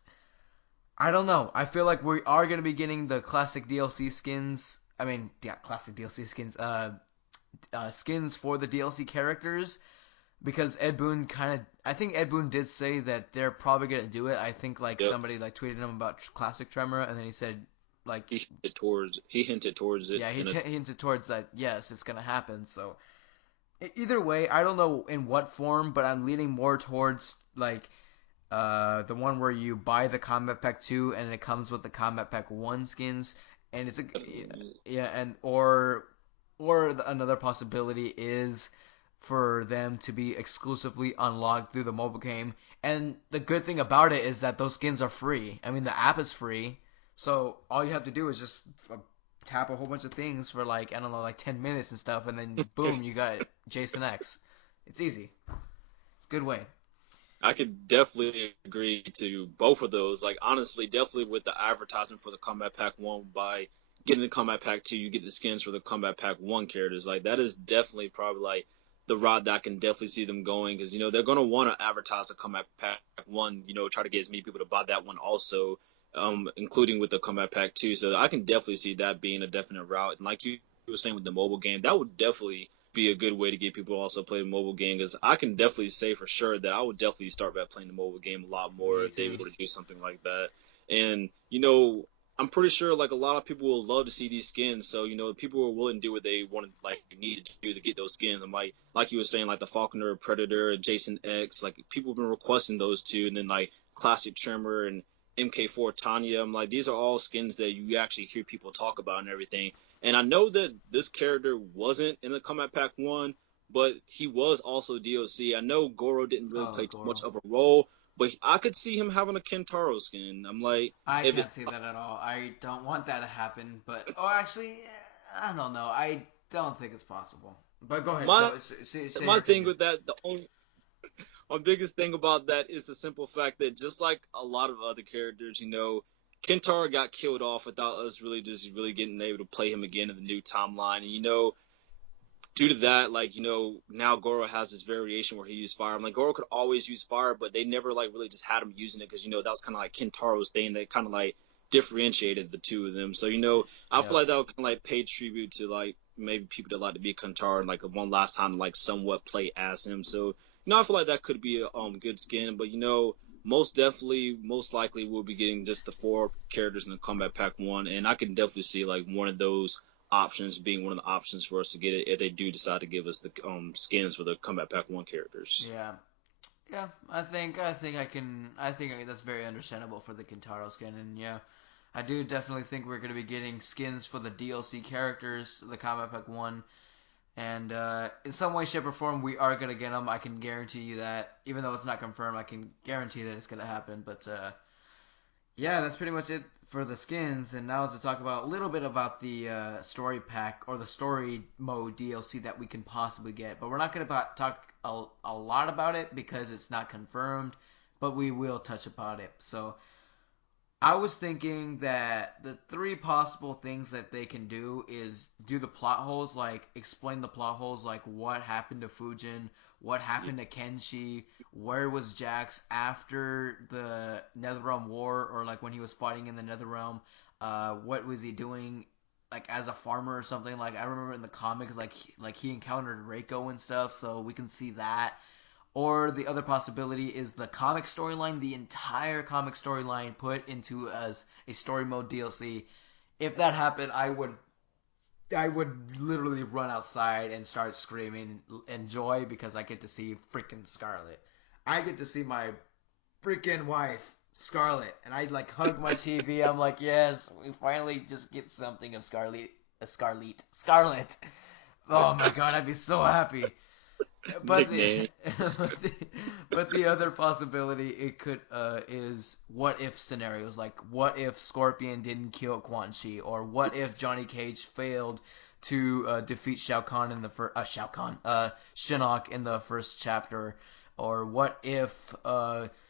I don't know. I feel like we are going to be getting the classic DLC skins. I mean, yeah, classic DLC skins. Skins for the DLC characters because Ed Boon I think Ed Boon did say that they're probably gonna do it. I think like yep. somebody like tweeted him about Classic Tremor, and then he said like he hinted towards it yeah, he in a hinted towards that. Yes, it's gonna happen. So either way, I don't know in what form, but I'm leaning more towards like the one where you buy the Combat Pack 2 and it comes with the Combat Pack 1 skins, and it's a definitely. yeah, and another possibility is for them to be exclusively unlocked through the mobile game. And the good thing about it is that those skins are free. I mean, the app is free, so all you have to do is just tap a whole bunch of things for like I don't know, like 10 minutes and stuff, and then boom, you got Jason X. It's easy. It's a good way. I could definitely agree to both of those. Like honestly, definitely with the advertisement for the Combat Pack 1, by getting the Combat Pack 2, you get the skins for the Combat Pack 1 characters. Like that is definitely probably like the route that I can definitely see them going, because they're gonna want to advertise the Combat Pack 1. Try to get as many people to buy that one also, including with the Combat Pack 2. So I can definitely see that being a definite route. And like you were saying with the mobile game, that would definitely be a good way to get people to also play the mobile game, because I can definitely say for sure that I would definitely start by playing the mobile game a lot more Me if they too. were to do something like that. And I'm pretty sure like a lot of people will love to see these skins. So people are willing to do what they want to like need to do to get those skins. I'm like you were saying, like the Falconer, Predator, Jason X. Like people have been requesting those two, and then like Classic Trimmer and MK4 Tanya. I'm like, these are all skins that you actually hear people talk about and everything. And I know that this character wasn't in the Combat Pack 1, but he was also DLC. I know Goro didn't really Oh, play too much Goro. of a role, but I could see him having a Kentaro skin. I'm like, I if it's can't see that at all. I don't want that to happen, but oh, actually, I don't know. I don't think it's possible. But go ahead, my go say my your thing opinion. with that, the only my biggest thing about that is the simple fact that just like a lot of other characters, Kentaro got killed off without us really getting able to play him again in the new timeline. And due to that, like, now Goro has this variation where he used fire. I'm like, Goro could always use fire, but they never like really just had him using it, because that was kind of like Kentaro's thing that kind of like differentiated the two of them. So I feel Yep. like that would kind of like pay tribute to like maybe people that like to be Kentaro, and like one last time to like somewhat play as him. So I feel like that could be a good skin, but most definitely, most likely, we'll be getting just the 4 characters in the Combat Pack 1, and I can definitely see like one of those options being one of the options for us to get it if they do decide to give us the skins for the Combat Pack 1 characters. Yeah. Yeah. I think that's very understandable for the Kintaro skin, and yeah, I do definitely think we're gonna be getting skins for the DLC characters, the Combat Pack 1. And in some way, shape, or form, we are gonna get them. I can guarantee you that. Even though it's not confirmed, I can guarantee that it's gonna happen. But yeah, that's pretty much it for the skins. And now to talk about a little bit about the story pack or the story mode DLC that we can possibly get. But we're not gonna talk a lot about it because it's not confirmed. But we will touch about it. So I was thinking that the 3 possible things that they can do is do the plot holes, like explain the plot holes, like what happened to Fujin, what happened to Kenshi, where was Jax after the Netherrealm War, or like when he was fighting in the Netherrealm, what was he doing, like as a farmer or something. Like I remember in the comics, like he encountered Reiko and stuff, so we can see that. Or the other possibility is the comic storyline, the entire comic storyline put into as a story mode DLC. If that happened, I would literally run outside and start screaming in joy because I get to see freaking Scarlet. I get to see my freaking wife, Scarlet, and I like hug my TV. I'm like, yes, we finally just get something of Scarlet. Oh my god, I'd be so happy. But the Nickname. but the other possibility it could is what if scenarios, like what if Scorpion didn't kill Quan Chi, or what if Johnny Cage failed to defeat Shao Kahn in the first Shinnok in the first chapter, or what if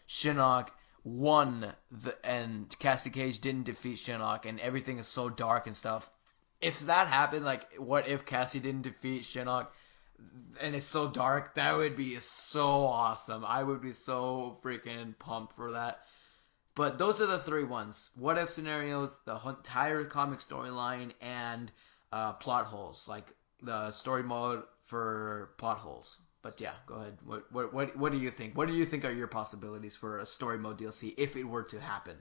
Shinnok won and Cassie Cage didn't defeat Shinnok and everything is so dark and stuff. If that happened, like what if Cassie didn't defeat Shinnok and it's so dark, that would be so awesome. I would be so freaking pumped for that. But those are the 3 ones: what if scenarios, the entire comic storyline, and plot holes, like the story mode for plot holes. But yeah, go ahead. What do you think? What do you think are your possibilities for a story mode DLC if it were to happen?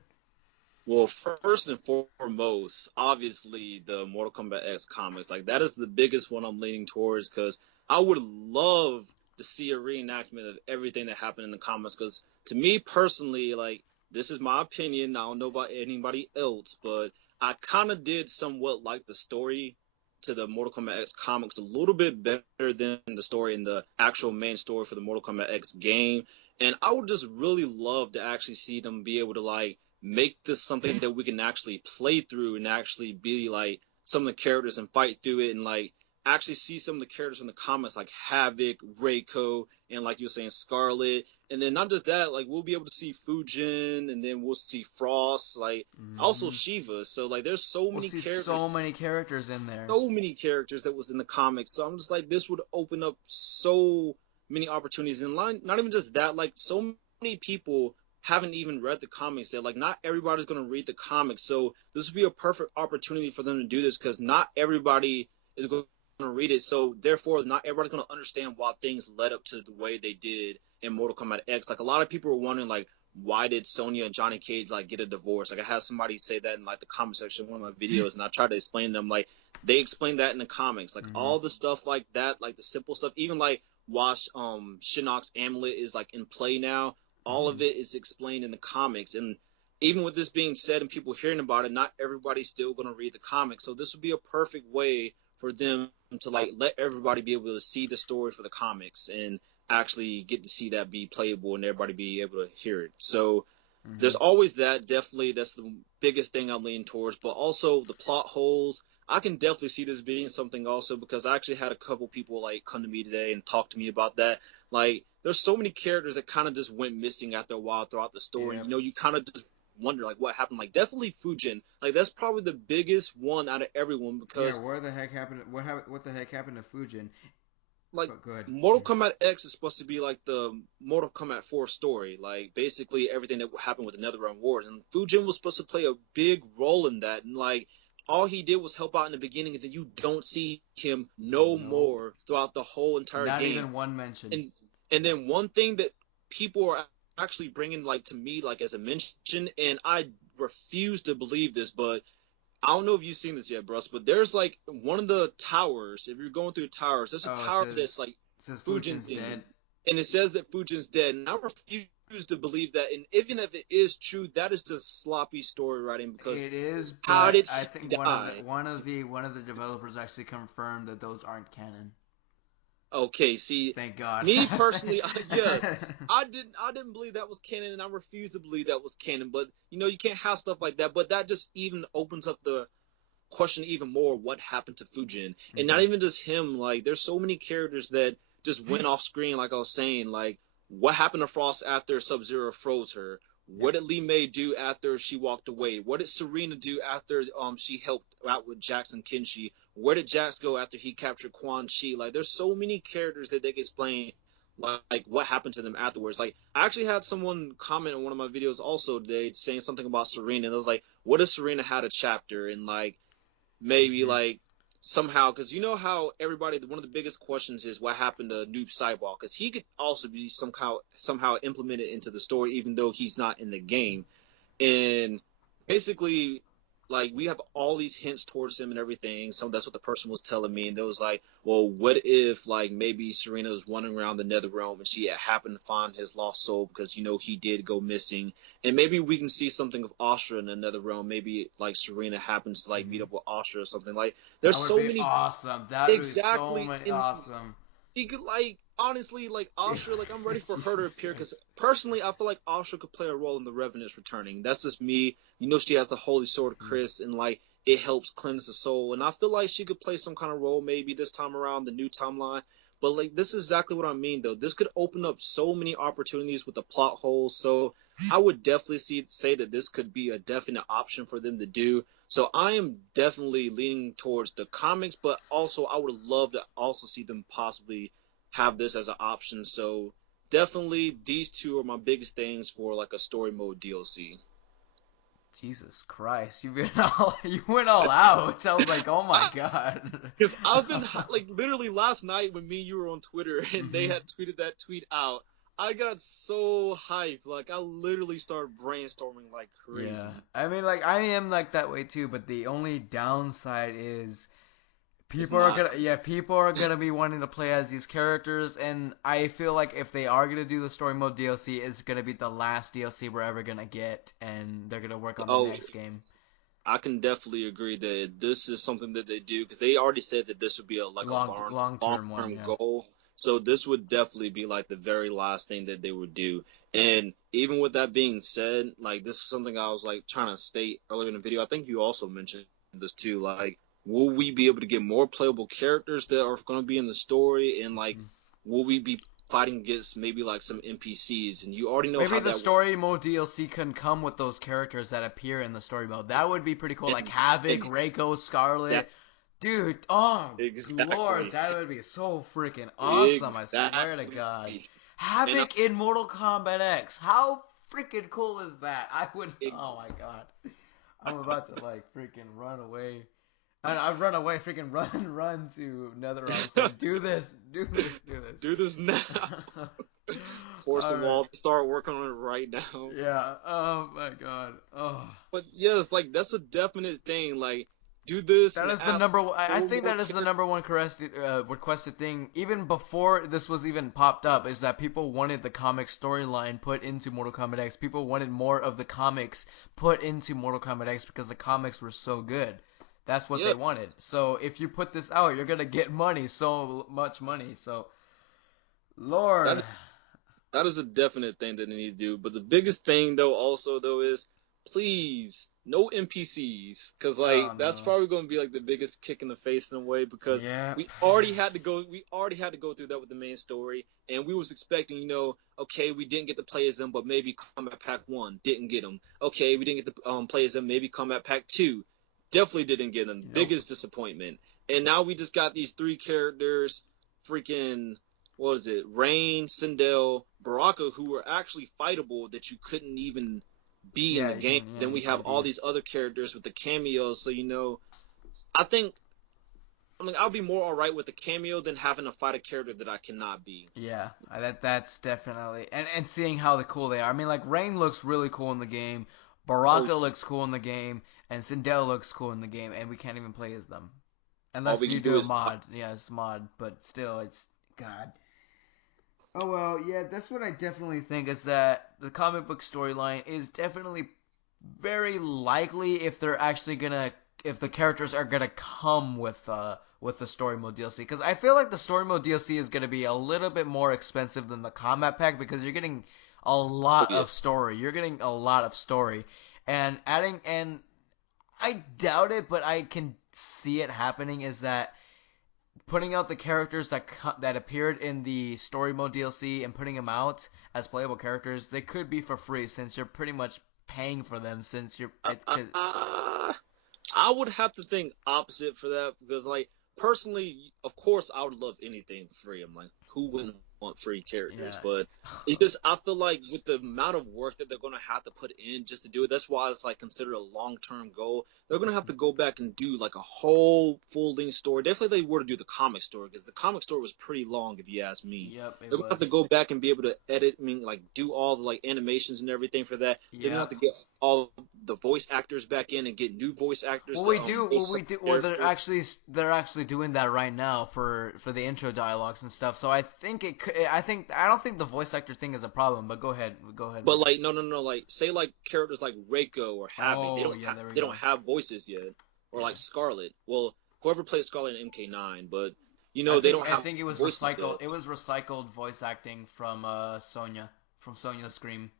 Well, first and foremost, obviously the Mortal Kombat X comics. Like that is the biggest one I'm leaning towards because I would love to see a reenactment of everything that happened in the comics. Because to me personally, like this is my opinion. I don't know about anybody else, but I kind of did somewhat like the story to the Mortal Kombat X comics a little bit better than the story in the actual main story for the Mortal Kombat X game. And I would just really love to actually see them be able to like make this something that we can actually play through and actually be like some of the characters and fight through it and like actually see some of the characters in the comics like Havoc, Reiko, and like you were saying Scarlet. And then not just that, like we'll be able to see Fujin and then we'll see Frost, like also Hmm. Shiva. So like there's so We'll many see characters so many characters in there. so many characters that was in the comics. So I'm just like, this would open up so many opportunities, and not even just that, like so many people haven't even read the comics yet. Like, not everybody's gonna read the comics, so this would be a perfect opportunity for them to do this because not everybody is going to read it. So therefore, not everybody's gonna understand why things led up to the way they did in Mortal Kombat X. Like a lot of people were wondering, like, why did Sonya and Johnny Cage like get a divorce? Like I had somebody say that in like the comment section of one of my videos, and I tried to explain to them like they explained that in the comics, like Hmm. all the stuff like that, like the simple stuff, even like watch Shinnok's amulet is like in play now. All of Hmm. it is explained in the comics, and even with this being said and people hearing about it, not everybody's still gonna read the comics. So this would be a perfect way for them to like let everybody be able to see the story for the comics and actually get to see that be playable and everybody be able to hear it. So Hmm. there's always that. Definitely, that's the biggest thing I'm leaning towards. But also the plot holes. I can definitely see this being something also because I actually had a couple people like come to me today and talk to me about that. Like, there's so many characters that kind of just went missing after a while throughout the story. Yep. You kind of just wonder like what happened. Like, definitely Fujin. Like, that's probably the biggest one out of everyone Yeah. because Where the heck happened? What happened? What the heck happened to Fujin? like But good. Mortal Kombat X is supposed to be like the Mortal Kombat 4 story, like basically everything that happened with the NetherRealm Wars, and Fujin was supposed to play a big role in that, and like all he did was help out in the beginning, and then you don't see him no Nope. more throughout the whole entire Not game, even one mention. and then one thing that people are actually bringing like to me like as a mention, and I refuse to believe this, but I don't know if you've seen this yet, Bruce, but there's like one of the towers. If you're going through towers, there's a Oh, tower that's like it says Fujin Fujin's themed, dead. and it says that Fujin's dead. And I refuse to believe that. And even if it is true, that is just sloppy story writing because It is, how but did I he think die? one of the developers actually confirmed that those aren't canon. Okay, see, Thank God. me personally, yes, I didn't believe that was canon, and I refuse to believe that was canon. But you can't have stuff like that. But that just even opens up the question even more what happened to Fujin. And not Hmm. even just him, like there's so many characters that just went off screen, like I was saying, like what happened to Frost after Sub-Zero froze her? Yep. What did Lee May do after she walked away? What did Serena do after she helped out with Jackson Kinshi? Where did Jax go after he captured Quan Chi? Like there's so many characters that they can explain like what happened to them afterwards. Like I actually had someone comment on one of my videos also today saying something about Serena, and I was like, what if Serena had a chapter and like maybe Hmm. like somehow because you know how everybody one of the biggest questions is what happened to Noob Saibot because he could also be somehow implemented into the story even though he's not in the game and basically like we have all these hints towards him and everything. So that's what the person was telling me, and it was like, well, what if like maybe Serena was wandering around the nether realm and she happened to find his lost soul because he did go missing, and maybe we can see something of Astra in the nether realm. Maybe like Serena happens to like meet Hmm. up with Astra or something. Like there's That would so be many awesome. That would be so exactly, many and awesome. he could like honestly like Astra, like I'm ready for her to Jesus appear because Christ. personally I feel like Astra could play a role in the Revenants returning. That's just me. She has the Holy Sword of Hmm. Chris and like it helps cleanse the soul, and I feel like she could play some kind of role maybe this time around the new timeline. But like this is exactly what I mean though. This could open up so many opportunities with the plot holes. So I would definitely say that this could be a definite option for them to do. So I am definitely leaning towards the comics, but also I would love to also see them possibly have this as an option. So definitely these two are my biggest things for like a story mode DLC. Jesus Christ, you went all out. I was like, oh my God. Because I've been like literally last night when me and you were on Twitter and they Hmm. had tweeted that tweet out. I got so hyped. Like, I literally started brainstorming like Yeah, crazy. I mean, like I am like that way too, but the only downside is It's people are not. gonna, yeah, people are gonna be wanting to play as these characters, and I feel like if they are gonna do the story mode DLC, it's gonna be the last DLC we're ever gonna get, and they're gonna work on the Oh, next game. I can definitely agree that this is something that they do because they already said that this would be a like a Long long term one, term yeah. goal. So this would definitely be like the very last thing that they would do. And even with that being said, like this is something I was like trying to state earlier in the video. I think you also mentioned this too. Like, will we be able to get more playable characters that are going to be in the story? And like, Mm-hmm. will we be fighting against maybe like some NPCs? And you already know Maybe how the that works. story mode DLC can come with those characters that appear in the story mode. That would be pretty cool, like And Havoc, and Reiko, that Scarlet. Dude, oh Lord, exactly, that would be so freaking awesome! I swear to God, exactly. And Havoc in Mortal Kombat X. How freaking cool is that? I would. Oh my ex- God, I'm about to like freaking run away. And I run away, freaking run to NetherRealm, saying, "Do this, do this, do do this now. this." Force All them right. all to start working on it right now. Yeah. Oh my God. Oh. But yes, like that's a definite thing. Like, do this That and is the add number one. I four think more that is the characters. number one requested thing, even before this was even popped up, is that people wanted the comic storyline put into Mortal Kombat X. People wanted more of the comics put into Mortal Kombat X because the comics were so good. That's what Yeah, they wanted. So if you put this out, you're gonna get money, so much money. So, that Lord. that is a definite thing that they need to do. But the biggest thing though, also though, is please no NPCs, because Oh like that's no. probably going to be like the biggest kick in the face in a way because Yep. we already had to go through that with the main story, and we was expecting, okay, we didn't get to play as them, but maybe Combat Pack 1 didn't get them. Okay, we didn't get to play as them, maybe Combat Pack 2 definitely didn't get them. Nope. Biggest disappointment. And now we just got these three characters, freaking what is it, Rain, Sindel, Baraka, who were actually fightable that you couldn't even be in Yeah, the game. yeah, Then you we have can't all be. these other characters with the cameos. So I think I'll be more alright with the cameo than having to fight a character that I cannot be. Yeah, that's definitely and seeing how the cool they are. I mean, like Rain looks really cool in the game, Oh, Baraka looks cool in the game, and Sindel looks cool in the game, and we can't even play as them all unless we you can do do a is mod. Yeah, it's mod, but still, it's God. Oh well, yeah, that's what I definitely think is that the comic book storyline is definitely very likely if they're actually gonna if the characters are gonna come with the story mode DLC because I feel like the story mode DLC is gonna be a little bit more expensive than the combat pack because you're getting a oh lot yeah. of story. You're getting a lot of story and adding and I doubt it, but I can see it happening is that putting out the characters that appeared in the story mode DLC and putting them out as playable characters, they could be for free since you're pretty much paying for them since you're it, cause, I would have to think opposite for that because, like, personally, of course, I would love anything free. I'm like, who wouldn't want free characters? yeah. But it's just, I feel like with the amount of work that they're going to have to put in just to do it, that's why it's like considered a long term goal. They're going to have to go back and do like a whole full length story. Definitely, they were to do the comic story because the comic story was pretty long, if you ask me. Yep, it They're gonna have was. to go back and be able to edit, like do all the like animations and everything for that. They're gonna have Yep. to get all the voice actors back in and get new voice actors Well, to we do. Well, voice we some do. Well, characters. they're actually doing that right now for the intro dialogues and stuff. So I think it. I don't think the voice actor thing is a problem. But go ahead. Go ahead. But like no, like say like characters like Reiko or Havoc, Oh yeah, there we they don't go. have voices yet, or Yeah. like Scarlet. Well, whoever plays Scarlet in MK9, but they don't I have think it was voices recycled. yet. It was recycled voice acting from Sonya from Sonya Scream.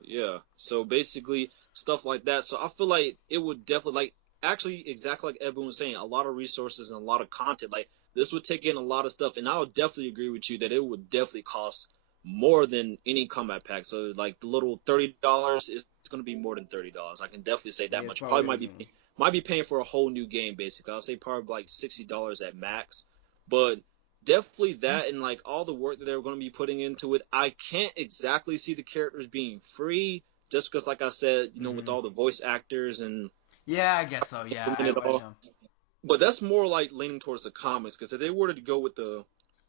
Yeah. So basically stuff like that. So I feel like it would definitely like actually exactly like Evan was saying, a lot of resources and a lot of content. Like this would take in a lot of stuff, and I would definitely agree with you that it would definitely cost more than any combat pack. So like the little $30 is it's gonna be more than $30. I can definitely say that Yeah, it's much. probably Probably gonna be. might be paying for a whole new game basically. I'll say probably like $60 at max. But definitely that and like all the work that they're going to be putting into it. I can't exactly see the characters being free just because, like I said, with Hmm. all the voice actors and Yeah, I guess so. Yeah, it I all. know. But that's more like leaning towards the comics because if they were to go with the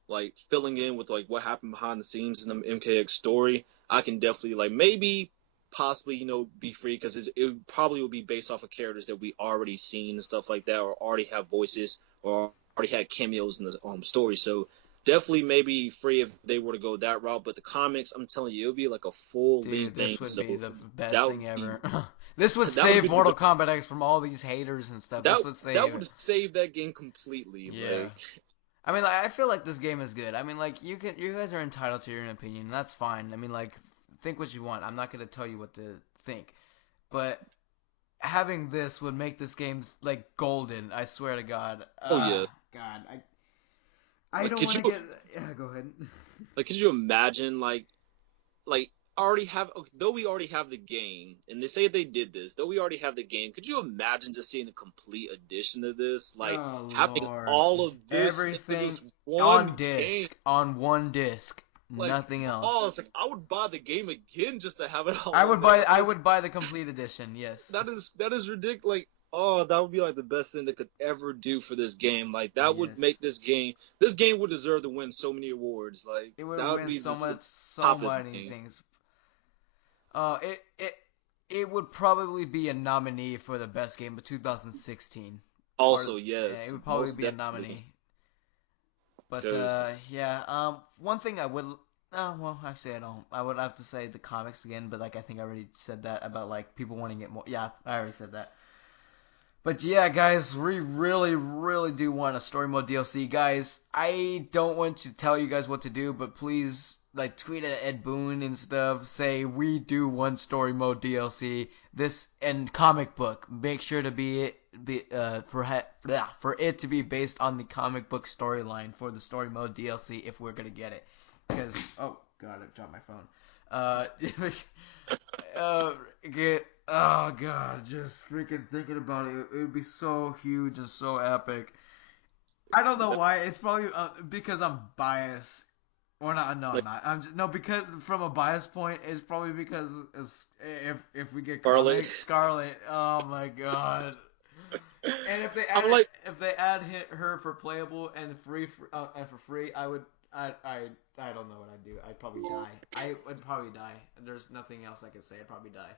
like filling in with like what happened behind the scenes in the MKX story, I can definitely like maybe possibly be free because it probably will be based off of characters that we already seen and stuff like that, or already have voices or already had cameos in the story. So definitely maybe free if they were to go that route. But the comics, I'm telling you, it'll be like a full Dude, length thing. this would So be the best that would thing be ever. This would that would save be Mortal Kombat X from all these haters and stuff. that This would that save would it. save that game completely. Yeah. Like I mean, like, I feel like this game is good. I mean, like, you guys are entitled to your own opinion. That's fine. I mean, like, think what you want. I'm not gonna tell you what to think, but having this would make this game like golden. I swear to God. oh yeah, God, I like don't could want you to get. Yeah, go ahead. like could you imagine like already have though we already have the game and they say they did this though we already have the game, could you imagine just seeing a complete edition of this, like Oh having Lord, all just of this into everything this one on game? disc, on one disc, Like nothing else. oh, it's like I would buy the game again just to have it all I on would there. buy. Like, I would buy the complete edition. Yes. that is ridiculous. Like oh, that would be like the best thing they could ever do for this game. Like that would Yes. make this game would deserve to win so many awards. Like It would that would win be so just much, the so top of this many game. things. It would probably be a nominee for the best game of 2016. Also, Yeah, it yes, would probably most be a definitely. nominee. But Because yeah. One thing I would. Well, actually, I don't. I would have to say the comics again, but like I think I already said that about like people wanting it more. Yeah, I already said that. But yeah, guys, we really, really do want a story mode DLC. Guys, I don't want to tell you guys what to do, but please, like, tweet at Ed Boon and stuff. Say, we do want story mode DLC. This, and comic book. Make sure to for it to be based on the comic book storyline for the story mode DLC if we're gonna get it. Because, oh, God, I dropped my phone. Get oh god, just freaking thinking about it, it would be so huge and so epic. I don't know why. It's probably because I'm biased, or not. No, I'm like not. I'm just no because from a bias point, it's probably because if we get Scarlet, comics, Scarlet. Oh my god. And I'm like, if they add her for playable and and for free, I don't know what I'd do. I'd probably die. I would probably die. There's nothing else I could say. I'd probably die.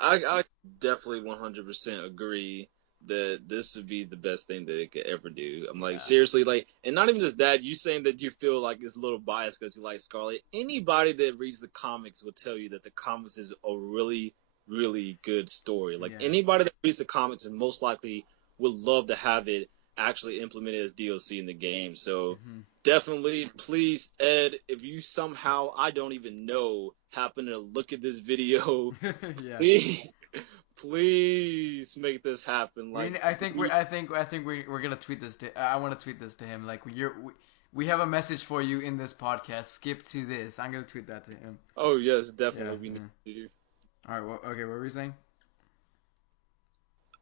I definitely 100% agree that this would be the best thing that it could ever do. I'm like, Yeah. seriously, like, and not even just that, you saying that you feel like it's a little biased because you like Scarlet. Anybody that reads the comics will tell you that the comics is a really, really good story. Like, Yeah. anybody that reads the comics and most likely would love to have it actually implemented as DLC in the game. So, definitely, please, Ed, if you somehow, I don't even know, happen to look at this video, Yeah. please make this happen. Like, I think we're gonna tweet this to. I want to tweet this to him. Like we have a message for you in this podcast. Skip to this. I'm gonna tweet that to him. oh yes, definitely Yeah, we need yeah. to. All right. Well, okay. What were you saying?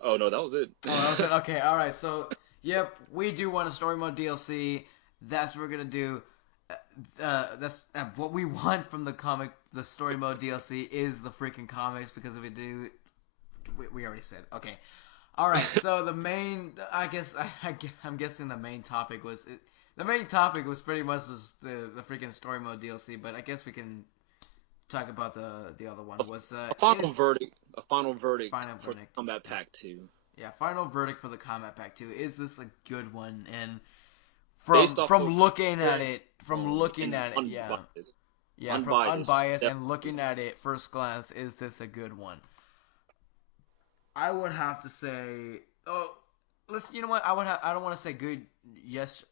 Oh no, that was it. Oh, that was it. Okay. All right. So, yep, we do want a story mode DLC. That's what we're gonna do. That's what we want from the story mode DLC is the freaking comics, because if we do, we already said. Okay. All right. So the main, I guess, I'm guessing the main topic was pretty much just the freaking story mode DLC. But I guess we can talk about the other one. Was a final verdict. A final verdict Final for verdict. Combat Pack 2. Yeah, final verdict for the Combat Pack 2. Is this a good one? And Based off from of looking at first it, from alone looking and at it, yeah. unbiased. Yeah, from Unbiased, unbiased and definitely. looking at it first glance, is this a good one? I would have to say, you know what? I don't want to say good, yes,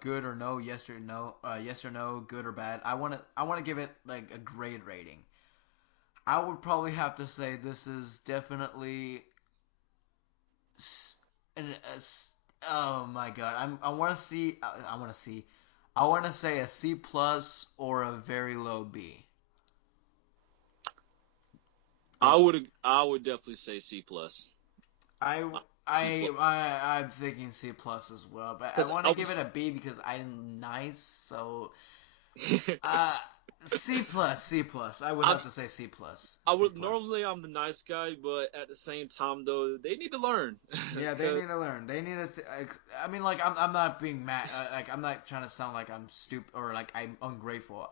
good or no, yes or no, good or bad. I want to give it like a grade rating. I would probably have to say this is definitely, oh my god, I want to say a C plus or a very low B. I would definitely say C plus. I'm thinking C plus as well, but I 'Cause want to give it a B because I'm nice. So, C plus, C plus. I would I'm, have to say C plus, I C would plus. normally I'm the nice guy, but at the same time though, they need to learn. Yeah, they Cause need to learn. They need to. I mean, like I'm not being mad. Like I'm not trying to sound like I'm stupid or like I'm ungrateful.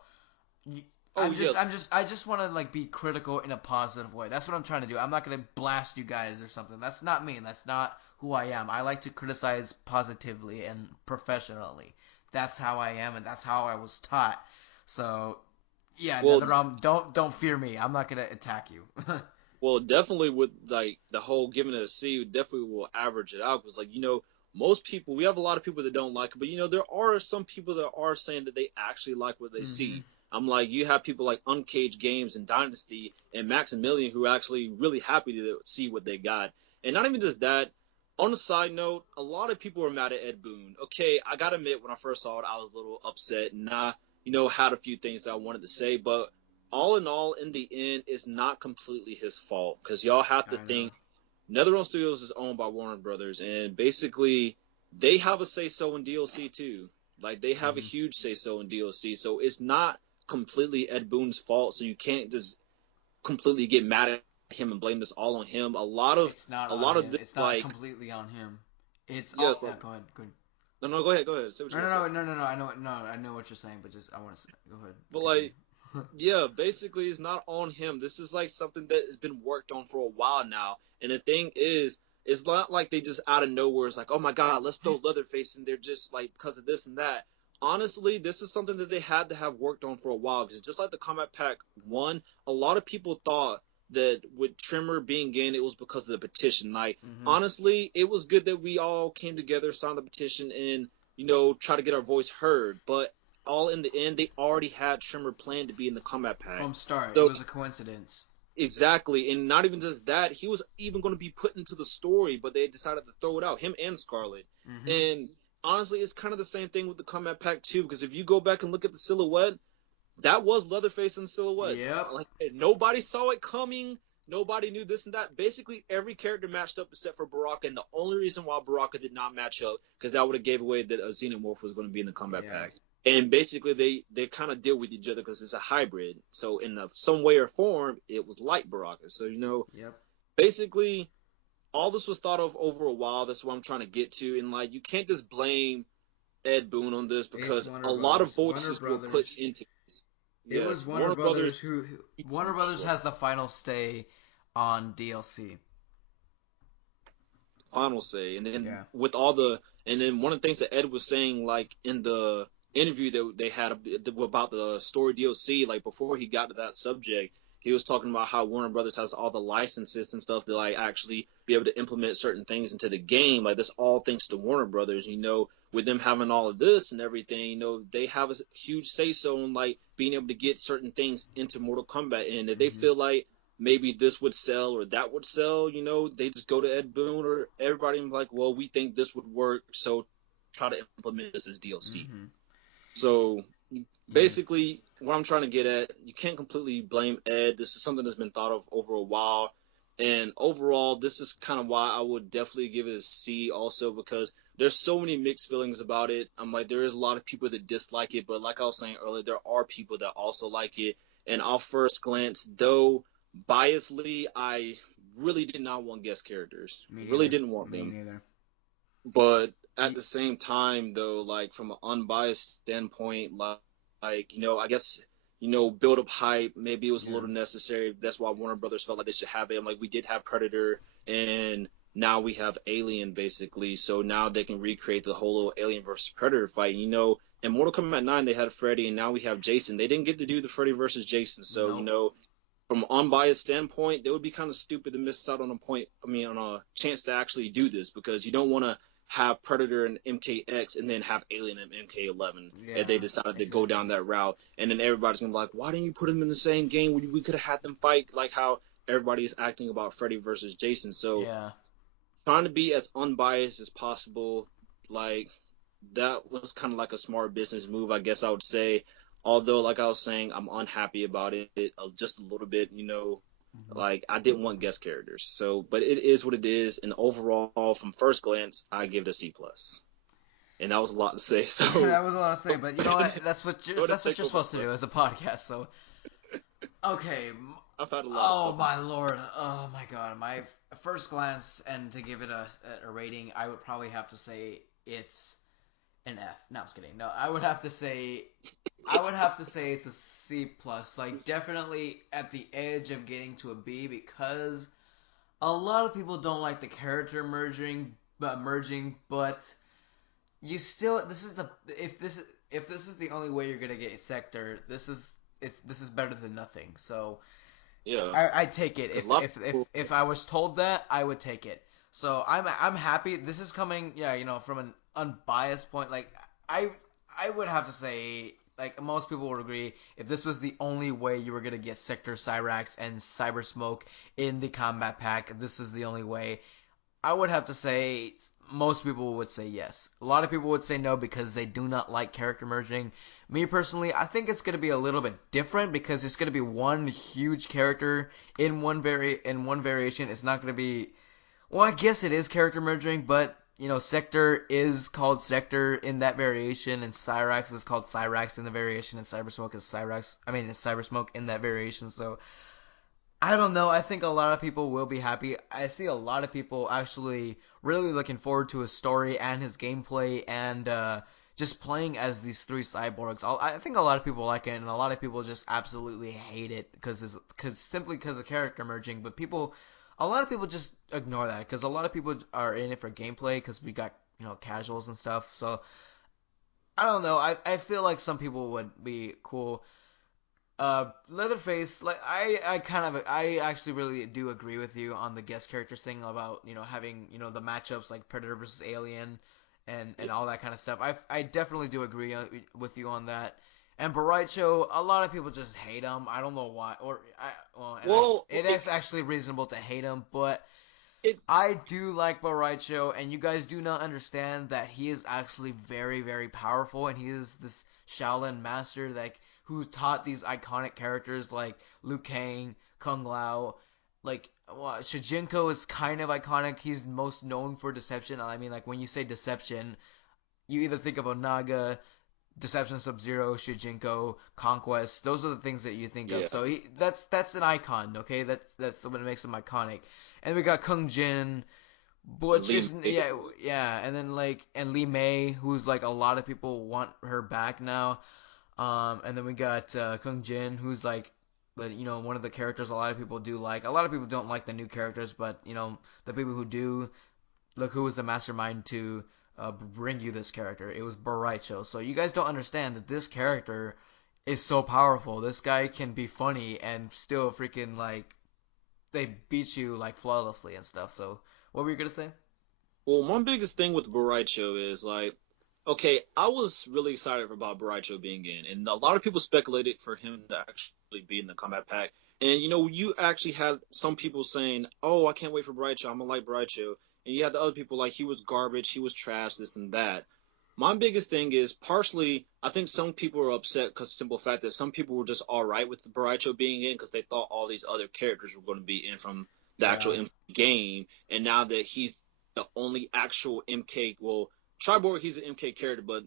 oh yeah, I just want to like be critical in a positive way. That's what I'm trying to do. I'm not gonna blast you guys or something. That's not me. That's not who I am. I like to criticize positively and professionally. That's how I am, and that's how I was taught. So yeah, well NetherRealm, don't fear me. I'm not gonna attack you. well definitely with like the whole giving it a C, definitely will average it out because like most people we have a lot of people that don't like it, but there are some people that are saying that they actually like what they hmm see. I'm like, you have people like Uncaged Games and Dynasty and Maximilian who are actually really happy to see what they got. And not even just that, on a side note, a lot of people are mad at Ed Boon. Okay, I gotta admit, when I first saw it, I was a little upset and I, had a few things that I wanted to say. But all in all, in the end, it's not completely his fault because y'all have to I know. think NetherRealm Studios is owned by Warner Brothers, and basically they have a say so in DLC too. Like they have a hmm huge say so in DLC, so it's not completely Ed Boon's fault. So you can't just completely get mad at him and blame this all on him. It's not A on lot of him. this It's not like completely on him. It's all. yes, Yeah, like go ahead. Go ahead. no, no, go ahead, say what No, you're no, gonna say. no, no, no, no. I know. No, I know what you're saying, but just I want to say. Go ahead. But Continue. like yeah, basically it's not on him. This is like something that has been worked on for a while now. And the thing is, it's not like they just out of nowhere it's like, oh my god, let's throw Leatherface in there just like because of this and that. Honestly, this is something that they had to have worked on for a while because just like the Combat Pack 1, a lot of people thought that with Trimmer being in, it was because of the petition. Like, hmm honestly, it was good that we all came together, signed the petition, and, try to get our voice heard. But all in the end, they already had Trimmer planned to be in the Combat Pack. From start, it So was a coincidence. exactly, and not even just that, he was even going to be put into the story, but they decided to throw it out. Him and Scarlet, hmm and honestly, it's kind of the same thing with the Combat Pack too. Because if you go back and look at the silhouette, that was Leatherface in silhouette. Yep. Like nobody saw it coming. Nobody knew this and that. Basically, every character matched up except for Baraka, and the only reason why Baraka did not match up because that would have gave away that a Xenomorph was going to be in the Combat Yeah. Pack. And basically, they kind of deal with each other because it's a hybrid. So in some way or form, it was like Baraka. So Yep. basically, all this was thought of over a while. That's what I'm trying to get to. And like, you can't just blame Ed Boon on this It's because Warner a lot of Brothers. Warner voices were put Brothers. into this. It was Yes, Warner Warner Brothers. Brothers who. Warner Brothers has the final say on DLC. Final say, and then Yeah. and then one of the things that Ed was saying, like in the interview that they had about the story DLC, like before he got to that subject, he was talking about how Warner Brothers has all the licenses and stuff to like actually be able to implement certain things into the game. Like this all thanks to Warner Brothers, with them having all of this and everything, they have a huge say so in like being able to get certain things into Mortal Kombat, and if they hmm feel like maybe this would sell or that would sell, they just go to Ed Boon or everybody and be like, well, we think this would work, so try to implement this as DLC. hmm So Yeah. basically, what I'm trying to get at, you can't completely blame Ed. This is something that's been thought of over a while. And overall, this is kind of why I would definitely give it a C also because there's so many mixed feelings about it. I'm like, there is a lot of people that dislike it, but like I was saying earlier, there are people that also like it. And off first glance, though biasly, I really did not want guest characters. Me Really neither. didn't want Me them. neither. But at Y- the same time, though, like from an unbiased standpoint, I guess build up hype. Maybe it was a Yeah. little necessary. That's why Warner Brothers felt like they should have it. Like we did have Predator, and now we have Alien, basically. So now they can recreate the whole little Alien versus Predator fight. In Mortal Kombat 9, they had Freddy, and now we have Jason. They didn't get to do the Freddy versus Jason. So Nope. from an unbiased standpoint, they would be kind of stupid to miss out on a point. I mean, on a chance to actually do this because you don't want to have Predator and MKX and then have Alien and MK11 if they Yeah. decided to go down Exactly. that route. And then everybody's gonna be like, why didn't you put them in the same game? We could have had them fight like how everybody is acting about Freddy versus Jason. So Yeah. trying to be as unbiased as possible, like that was kind of like a smart business move, I guess I would say. Although, like I was saying, I'm unhappy about it just a little bit. hmm Like I didn't want guest characters. So, but it is what it is. And overall, from first glance, I give it a C plus. and that was a lot to say. So That was a lot to say, but you know what? That's what go ahead and that's what take you're over, supposed to bro. do as a podcast. So okay. I've had a lot of Oh stuff. my lord. Oh my god. My first glance, and to give it a rating, I would probably have to say it's an F. No, I was kidding. No, I would have to say it's a C plus. Like definitely at the edge of getting to a B because a lot of people don't like the character merging, but you still this is the if this is the only way you're gonna get a sector, this is better than nothing. So Yeah, I take it. because a lot of people. If I was told that, I would take it. So I'm happy. This is coming, yeah, from an unbiased point. Like I I would have to say, like most people would agree, if this was the only way you were gonna get Sector Cyrax and Cyber Smoke in the combat pack, if this was the only way, I would have to say most people would say yes. A lot of people would say no because they do not like character merging. Me personally, I think it's going to be a little bit different because it's going to be one huge character in one variation. It's not going to be, well, I guess it is character merging, but Sector is called Sector in that variation, and Cyrax is called Cyrax in the variation, and Cybersmoke is Cyrax. I mean, it's Cybersmoke in that variation. So I don't know. I think a lot of people will be happy. I see a lot of people actually really looking forward to his story and his gameplay and just playing as these three cyborgs. I think a lot of people like it, and a lot of people just absolutely hate it simply because of character merging. But a lot of people just ignore that because a lot of people are in it for gameplay because we got casuals and stuff. So I don't know. I feel like some people would be cool. Leatherface, like I actually really do agree with you on the guest characters thing about having the matchups like Predator versus Alien and all that kind of stuff. I definitely do agree with you on that. And Baraicho, a lot of people just hate him. I don't know why, or Well, it is actually reasonable to hate him, but it I do like Baraicho, and you guys do not understand that he is actually very, very powerful, and he is this Shaolin master who taught these iconic characters like Liu Kang, Kung Lao, like Shijinko is kind of iconic. He's most known for deception. I mean, like when you say deception, you either think of Onaga, Deception Sub-Zero, Shijinko, Conquest. Those are the things that you think of. yeah, So that's an icon, okay? That's what makes him iconic. And we got Kung Jin, which Lee is May. yeah, and then and Lee Mei, who's like a lot of people want her back now. And then we got Kung Jin, who's like, but one of the characters a lot of people do like. A lot of people don't like the new characters, but the people who do, look who was the mastermind to bring you this character. It was Baraicho. So you guys don't understand that this character is so powerful. This guy can be funny and still freaking like they beat you like flawlessly and stuff. So what were you gonna say? Well, my biggest thing with Boraicho is like, okay, I was really excited about Boraicho being in, and a lot of people speculated for him to actually be in the combat pack. And you actually had some people saying, "Oh, I can't wait for Boraicho. I'm gonna like Boraicho," and you had the other people like he was garbage, he was trash, this and that. My biggest thing is partially, I think some people are upset because the simple fact that some people were just all right with the Boraicho being in because they thought all these other characters were going to be in from the actual Yeah, game, and now that he's the only actual MK, well, Triborg he's an MK character, but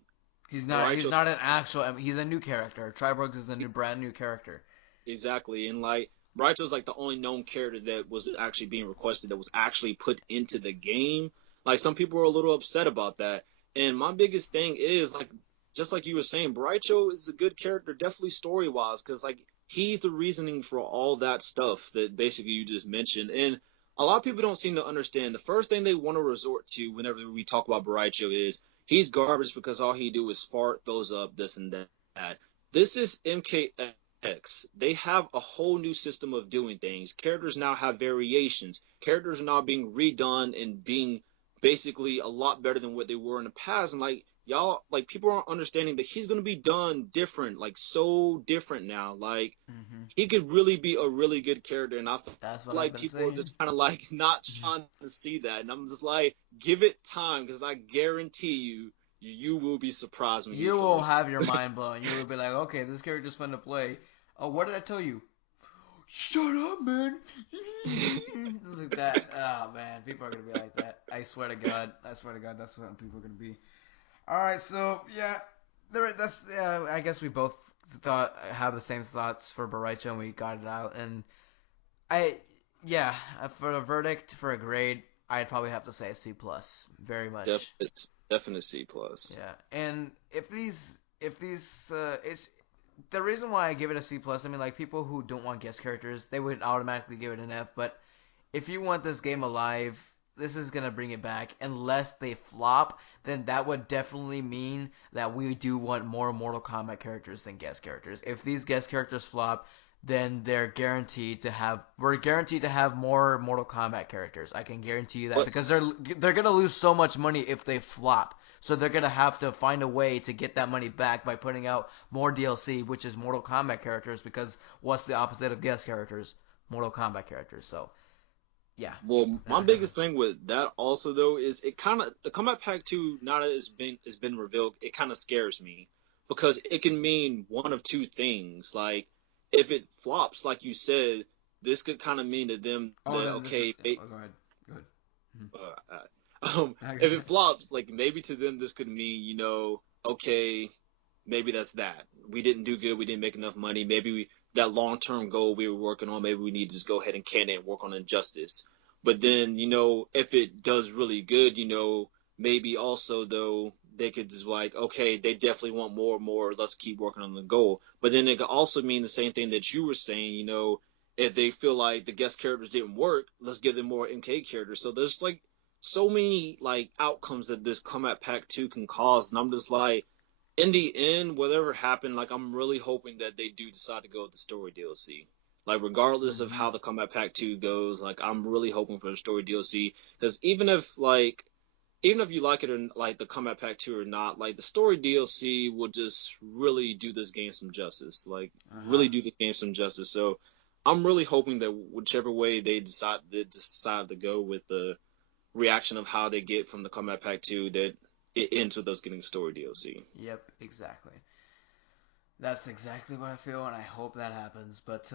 he's not. He's Boraicho not an actual. I mean, he's a new character. Triborg is a new, brand new character. exactly, and like Boraicho's like the only known character that was actually being requested that was actually put into the game. Like some people are a little upset about that. And my biggest thing is like just like you were saying, Braicho is a good character, definitely story wise, because like he's the reasoning for all that stuff that basically you just mentioned. And a lot of people don't seem to understand. The first thing they want to resort to whenever we talk about Braicho is he's garbage because all he do is fart, those up, this and that. This is MKX. They have a whole new system of doing things. Characters now have variations. Characters are now being redone and being basically a lot better than what they were in the past. And like y'all, like people aren't understanding that he's gonna be done different, like so different now. Like Hmm. he could really be a really good character, and I feel That's what I've like been people are saying. just kind of like not trying to see that. And I'm just like, give it time, because I guarantee you will be surprised when you You play will him. have your mind blown. You will be like, okay, this character's fun to play. Oh, what did I tell you? Shut up, man. Like that. Oh man, people are gonna be like that. I swear to God. I swear to God, that's what people are gonna be. All right, so yeah, that's I guess we both thought have the same thoughts for Baricha, and we got it out. And I yeah, for a verdict for a grade, I'd probably have to say a C plus, very much. Definite C plus. Yeah, and if these it's the reason why I give it a C plus. I mean, like people who don't want guest characters, they would automatically give it an F. But if you want this game alive, this is gonna bring it back. Unless they flop, then that would definitely mean that we do want more Mortal Kombat characters than guest characters. If these guest characters flop, then we're guaranteed to have more Mortal Kombat characters. I can guarantee you that But because they're gonna lose so much money if they flop. So they're gonna have to find a way to get that money back by putting out more DLC, which is Mortal Kombat characters. Because what's the opposite of guest characters? Mortal Kombat characters. So yeah. well, my biggest thing with that also though is it kind of the Combat Pack 2 now that it's been revealed, it kind of scares me because it can mean one of two things. Like if it flops, like you said, this could kind of mean to them Oh, that then this is. okay, Oh, go ahead. Go ahead. if it flops, like maybe to them this could mean okay, maybe that's that. We didn't do good. We didn't make enough money. Maybe that long term goal we were working on, maybe we need to just go ahead and can it and work on Injustice. But then, if it does really good, maybe also though they could just like, okay, they definitely want more and more. Let's keep working on the goal. But then it could also mean the same thing that you were saying. If they feel like the guest characters didn't work, let's give them more MK characters. So there's like so many like outcomes that this Combat Pack 2 can cause, and I'm just like in the end, whatever happened, like I'm really hoping that they do decide to go with the story DLC. Like regardless of Mm-hmm. how the Combat Pack 2 goes, like I'm really hoping for the story DLC because even if you like it or like the Combat Pack 2 or not, like the story DLC will just really do this game some justice. Like Uh huh. really do this game some justice. So I'm really hoping that whichever way they decide to go with the reaction of how they get from the Combat Pack 2 that it ends with us getting story DLC. Yep. Exactly. That's exactly what I feel, and I hope that happens. But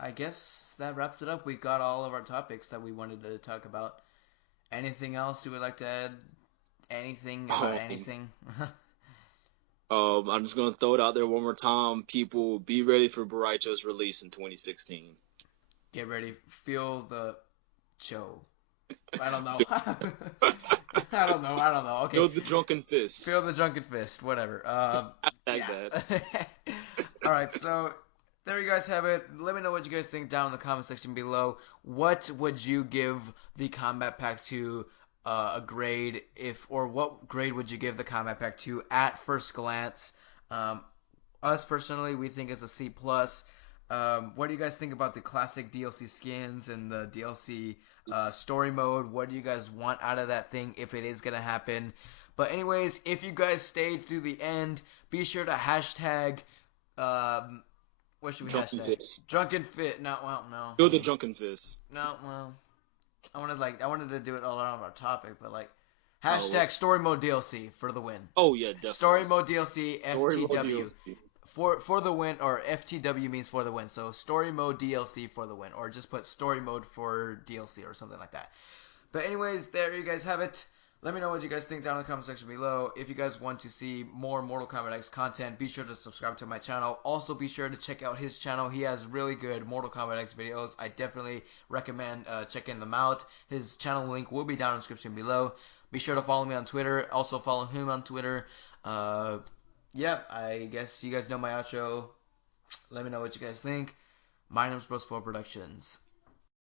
I guess that wraps it up. We got all of our topics that we wanted to talk about. Anything else you would like to add? Anything about Um, anything? I'm just gonna throw it out there one more time. People, be ready for Baraicho's release in 2016. Get ready. Feel the chill. I don't know. I don't know. I don't know. Okay. Feel the drunken Feel fists. the drunken fist. Whatever. Tag Yeah. that. All right. So there you guys have it. Let me know what you guys think down in the comment section below. What would you give the Combat Pack 2 a grade or what grade would you give the Combat Pack 2 at first glance? Um, us personally, we think it's a C plus. What do you guys think about the classic DLC skins and the DLC story mode? What do you guys want out of that thing if it is gonna happen? But anyways, if you guys stayed through the end, be sure to hashtag what should we Drunken hashtag? fists. Drunken fit. No, well, no, Feel the drunken fists. no, well. I wanted to do it all around our topic, but like Oh, well. hashtag story mode DLC for the win. Oh yeah, Story definitely. mode DLC Story mode FTW DLC. for the win, or FTW means for the win. So story mode DLC for the win, or just put story mode for DLC or something like that. But anyways, there you guys have it. Let me know what you guys think down in the comment section below. If you guys want to see more Mortal Kombat X content, be sure to subscribe to my channel. Also, be sure to check out his channel. He has really good Mortal Kombat X videos. I definitely recommend checking them out. His channel link will be down in the description below. Be sure to follow me on Twitter. Also, follow him on Twitter. Yeah, I guess you guys know my outro. Let me know what you guys think. My name's BruskPoetYT Productions.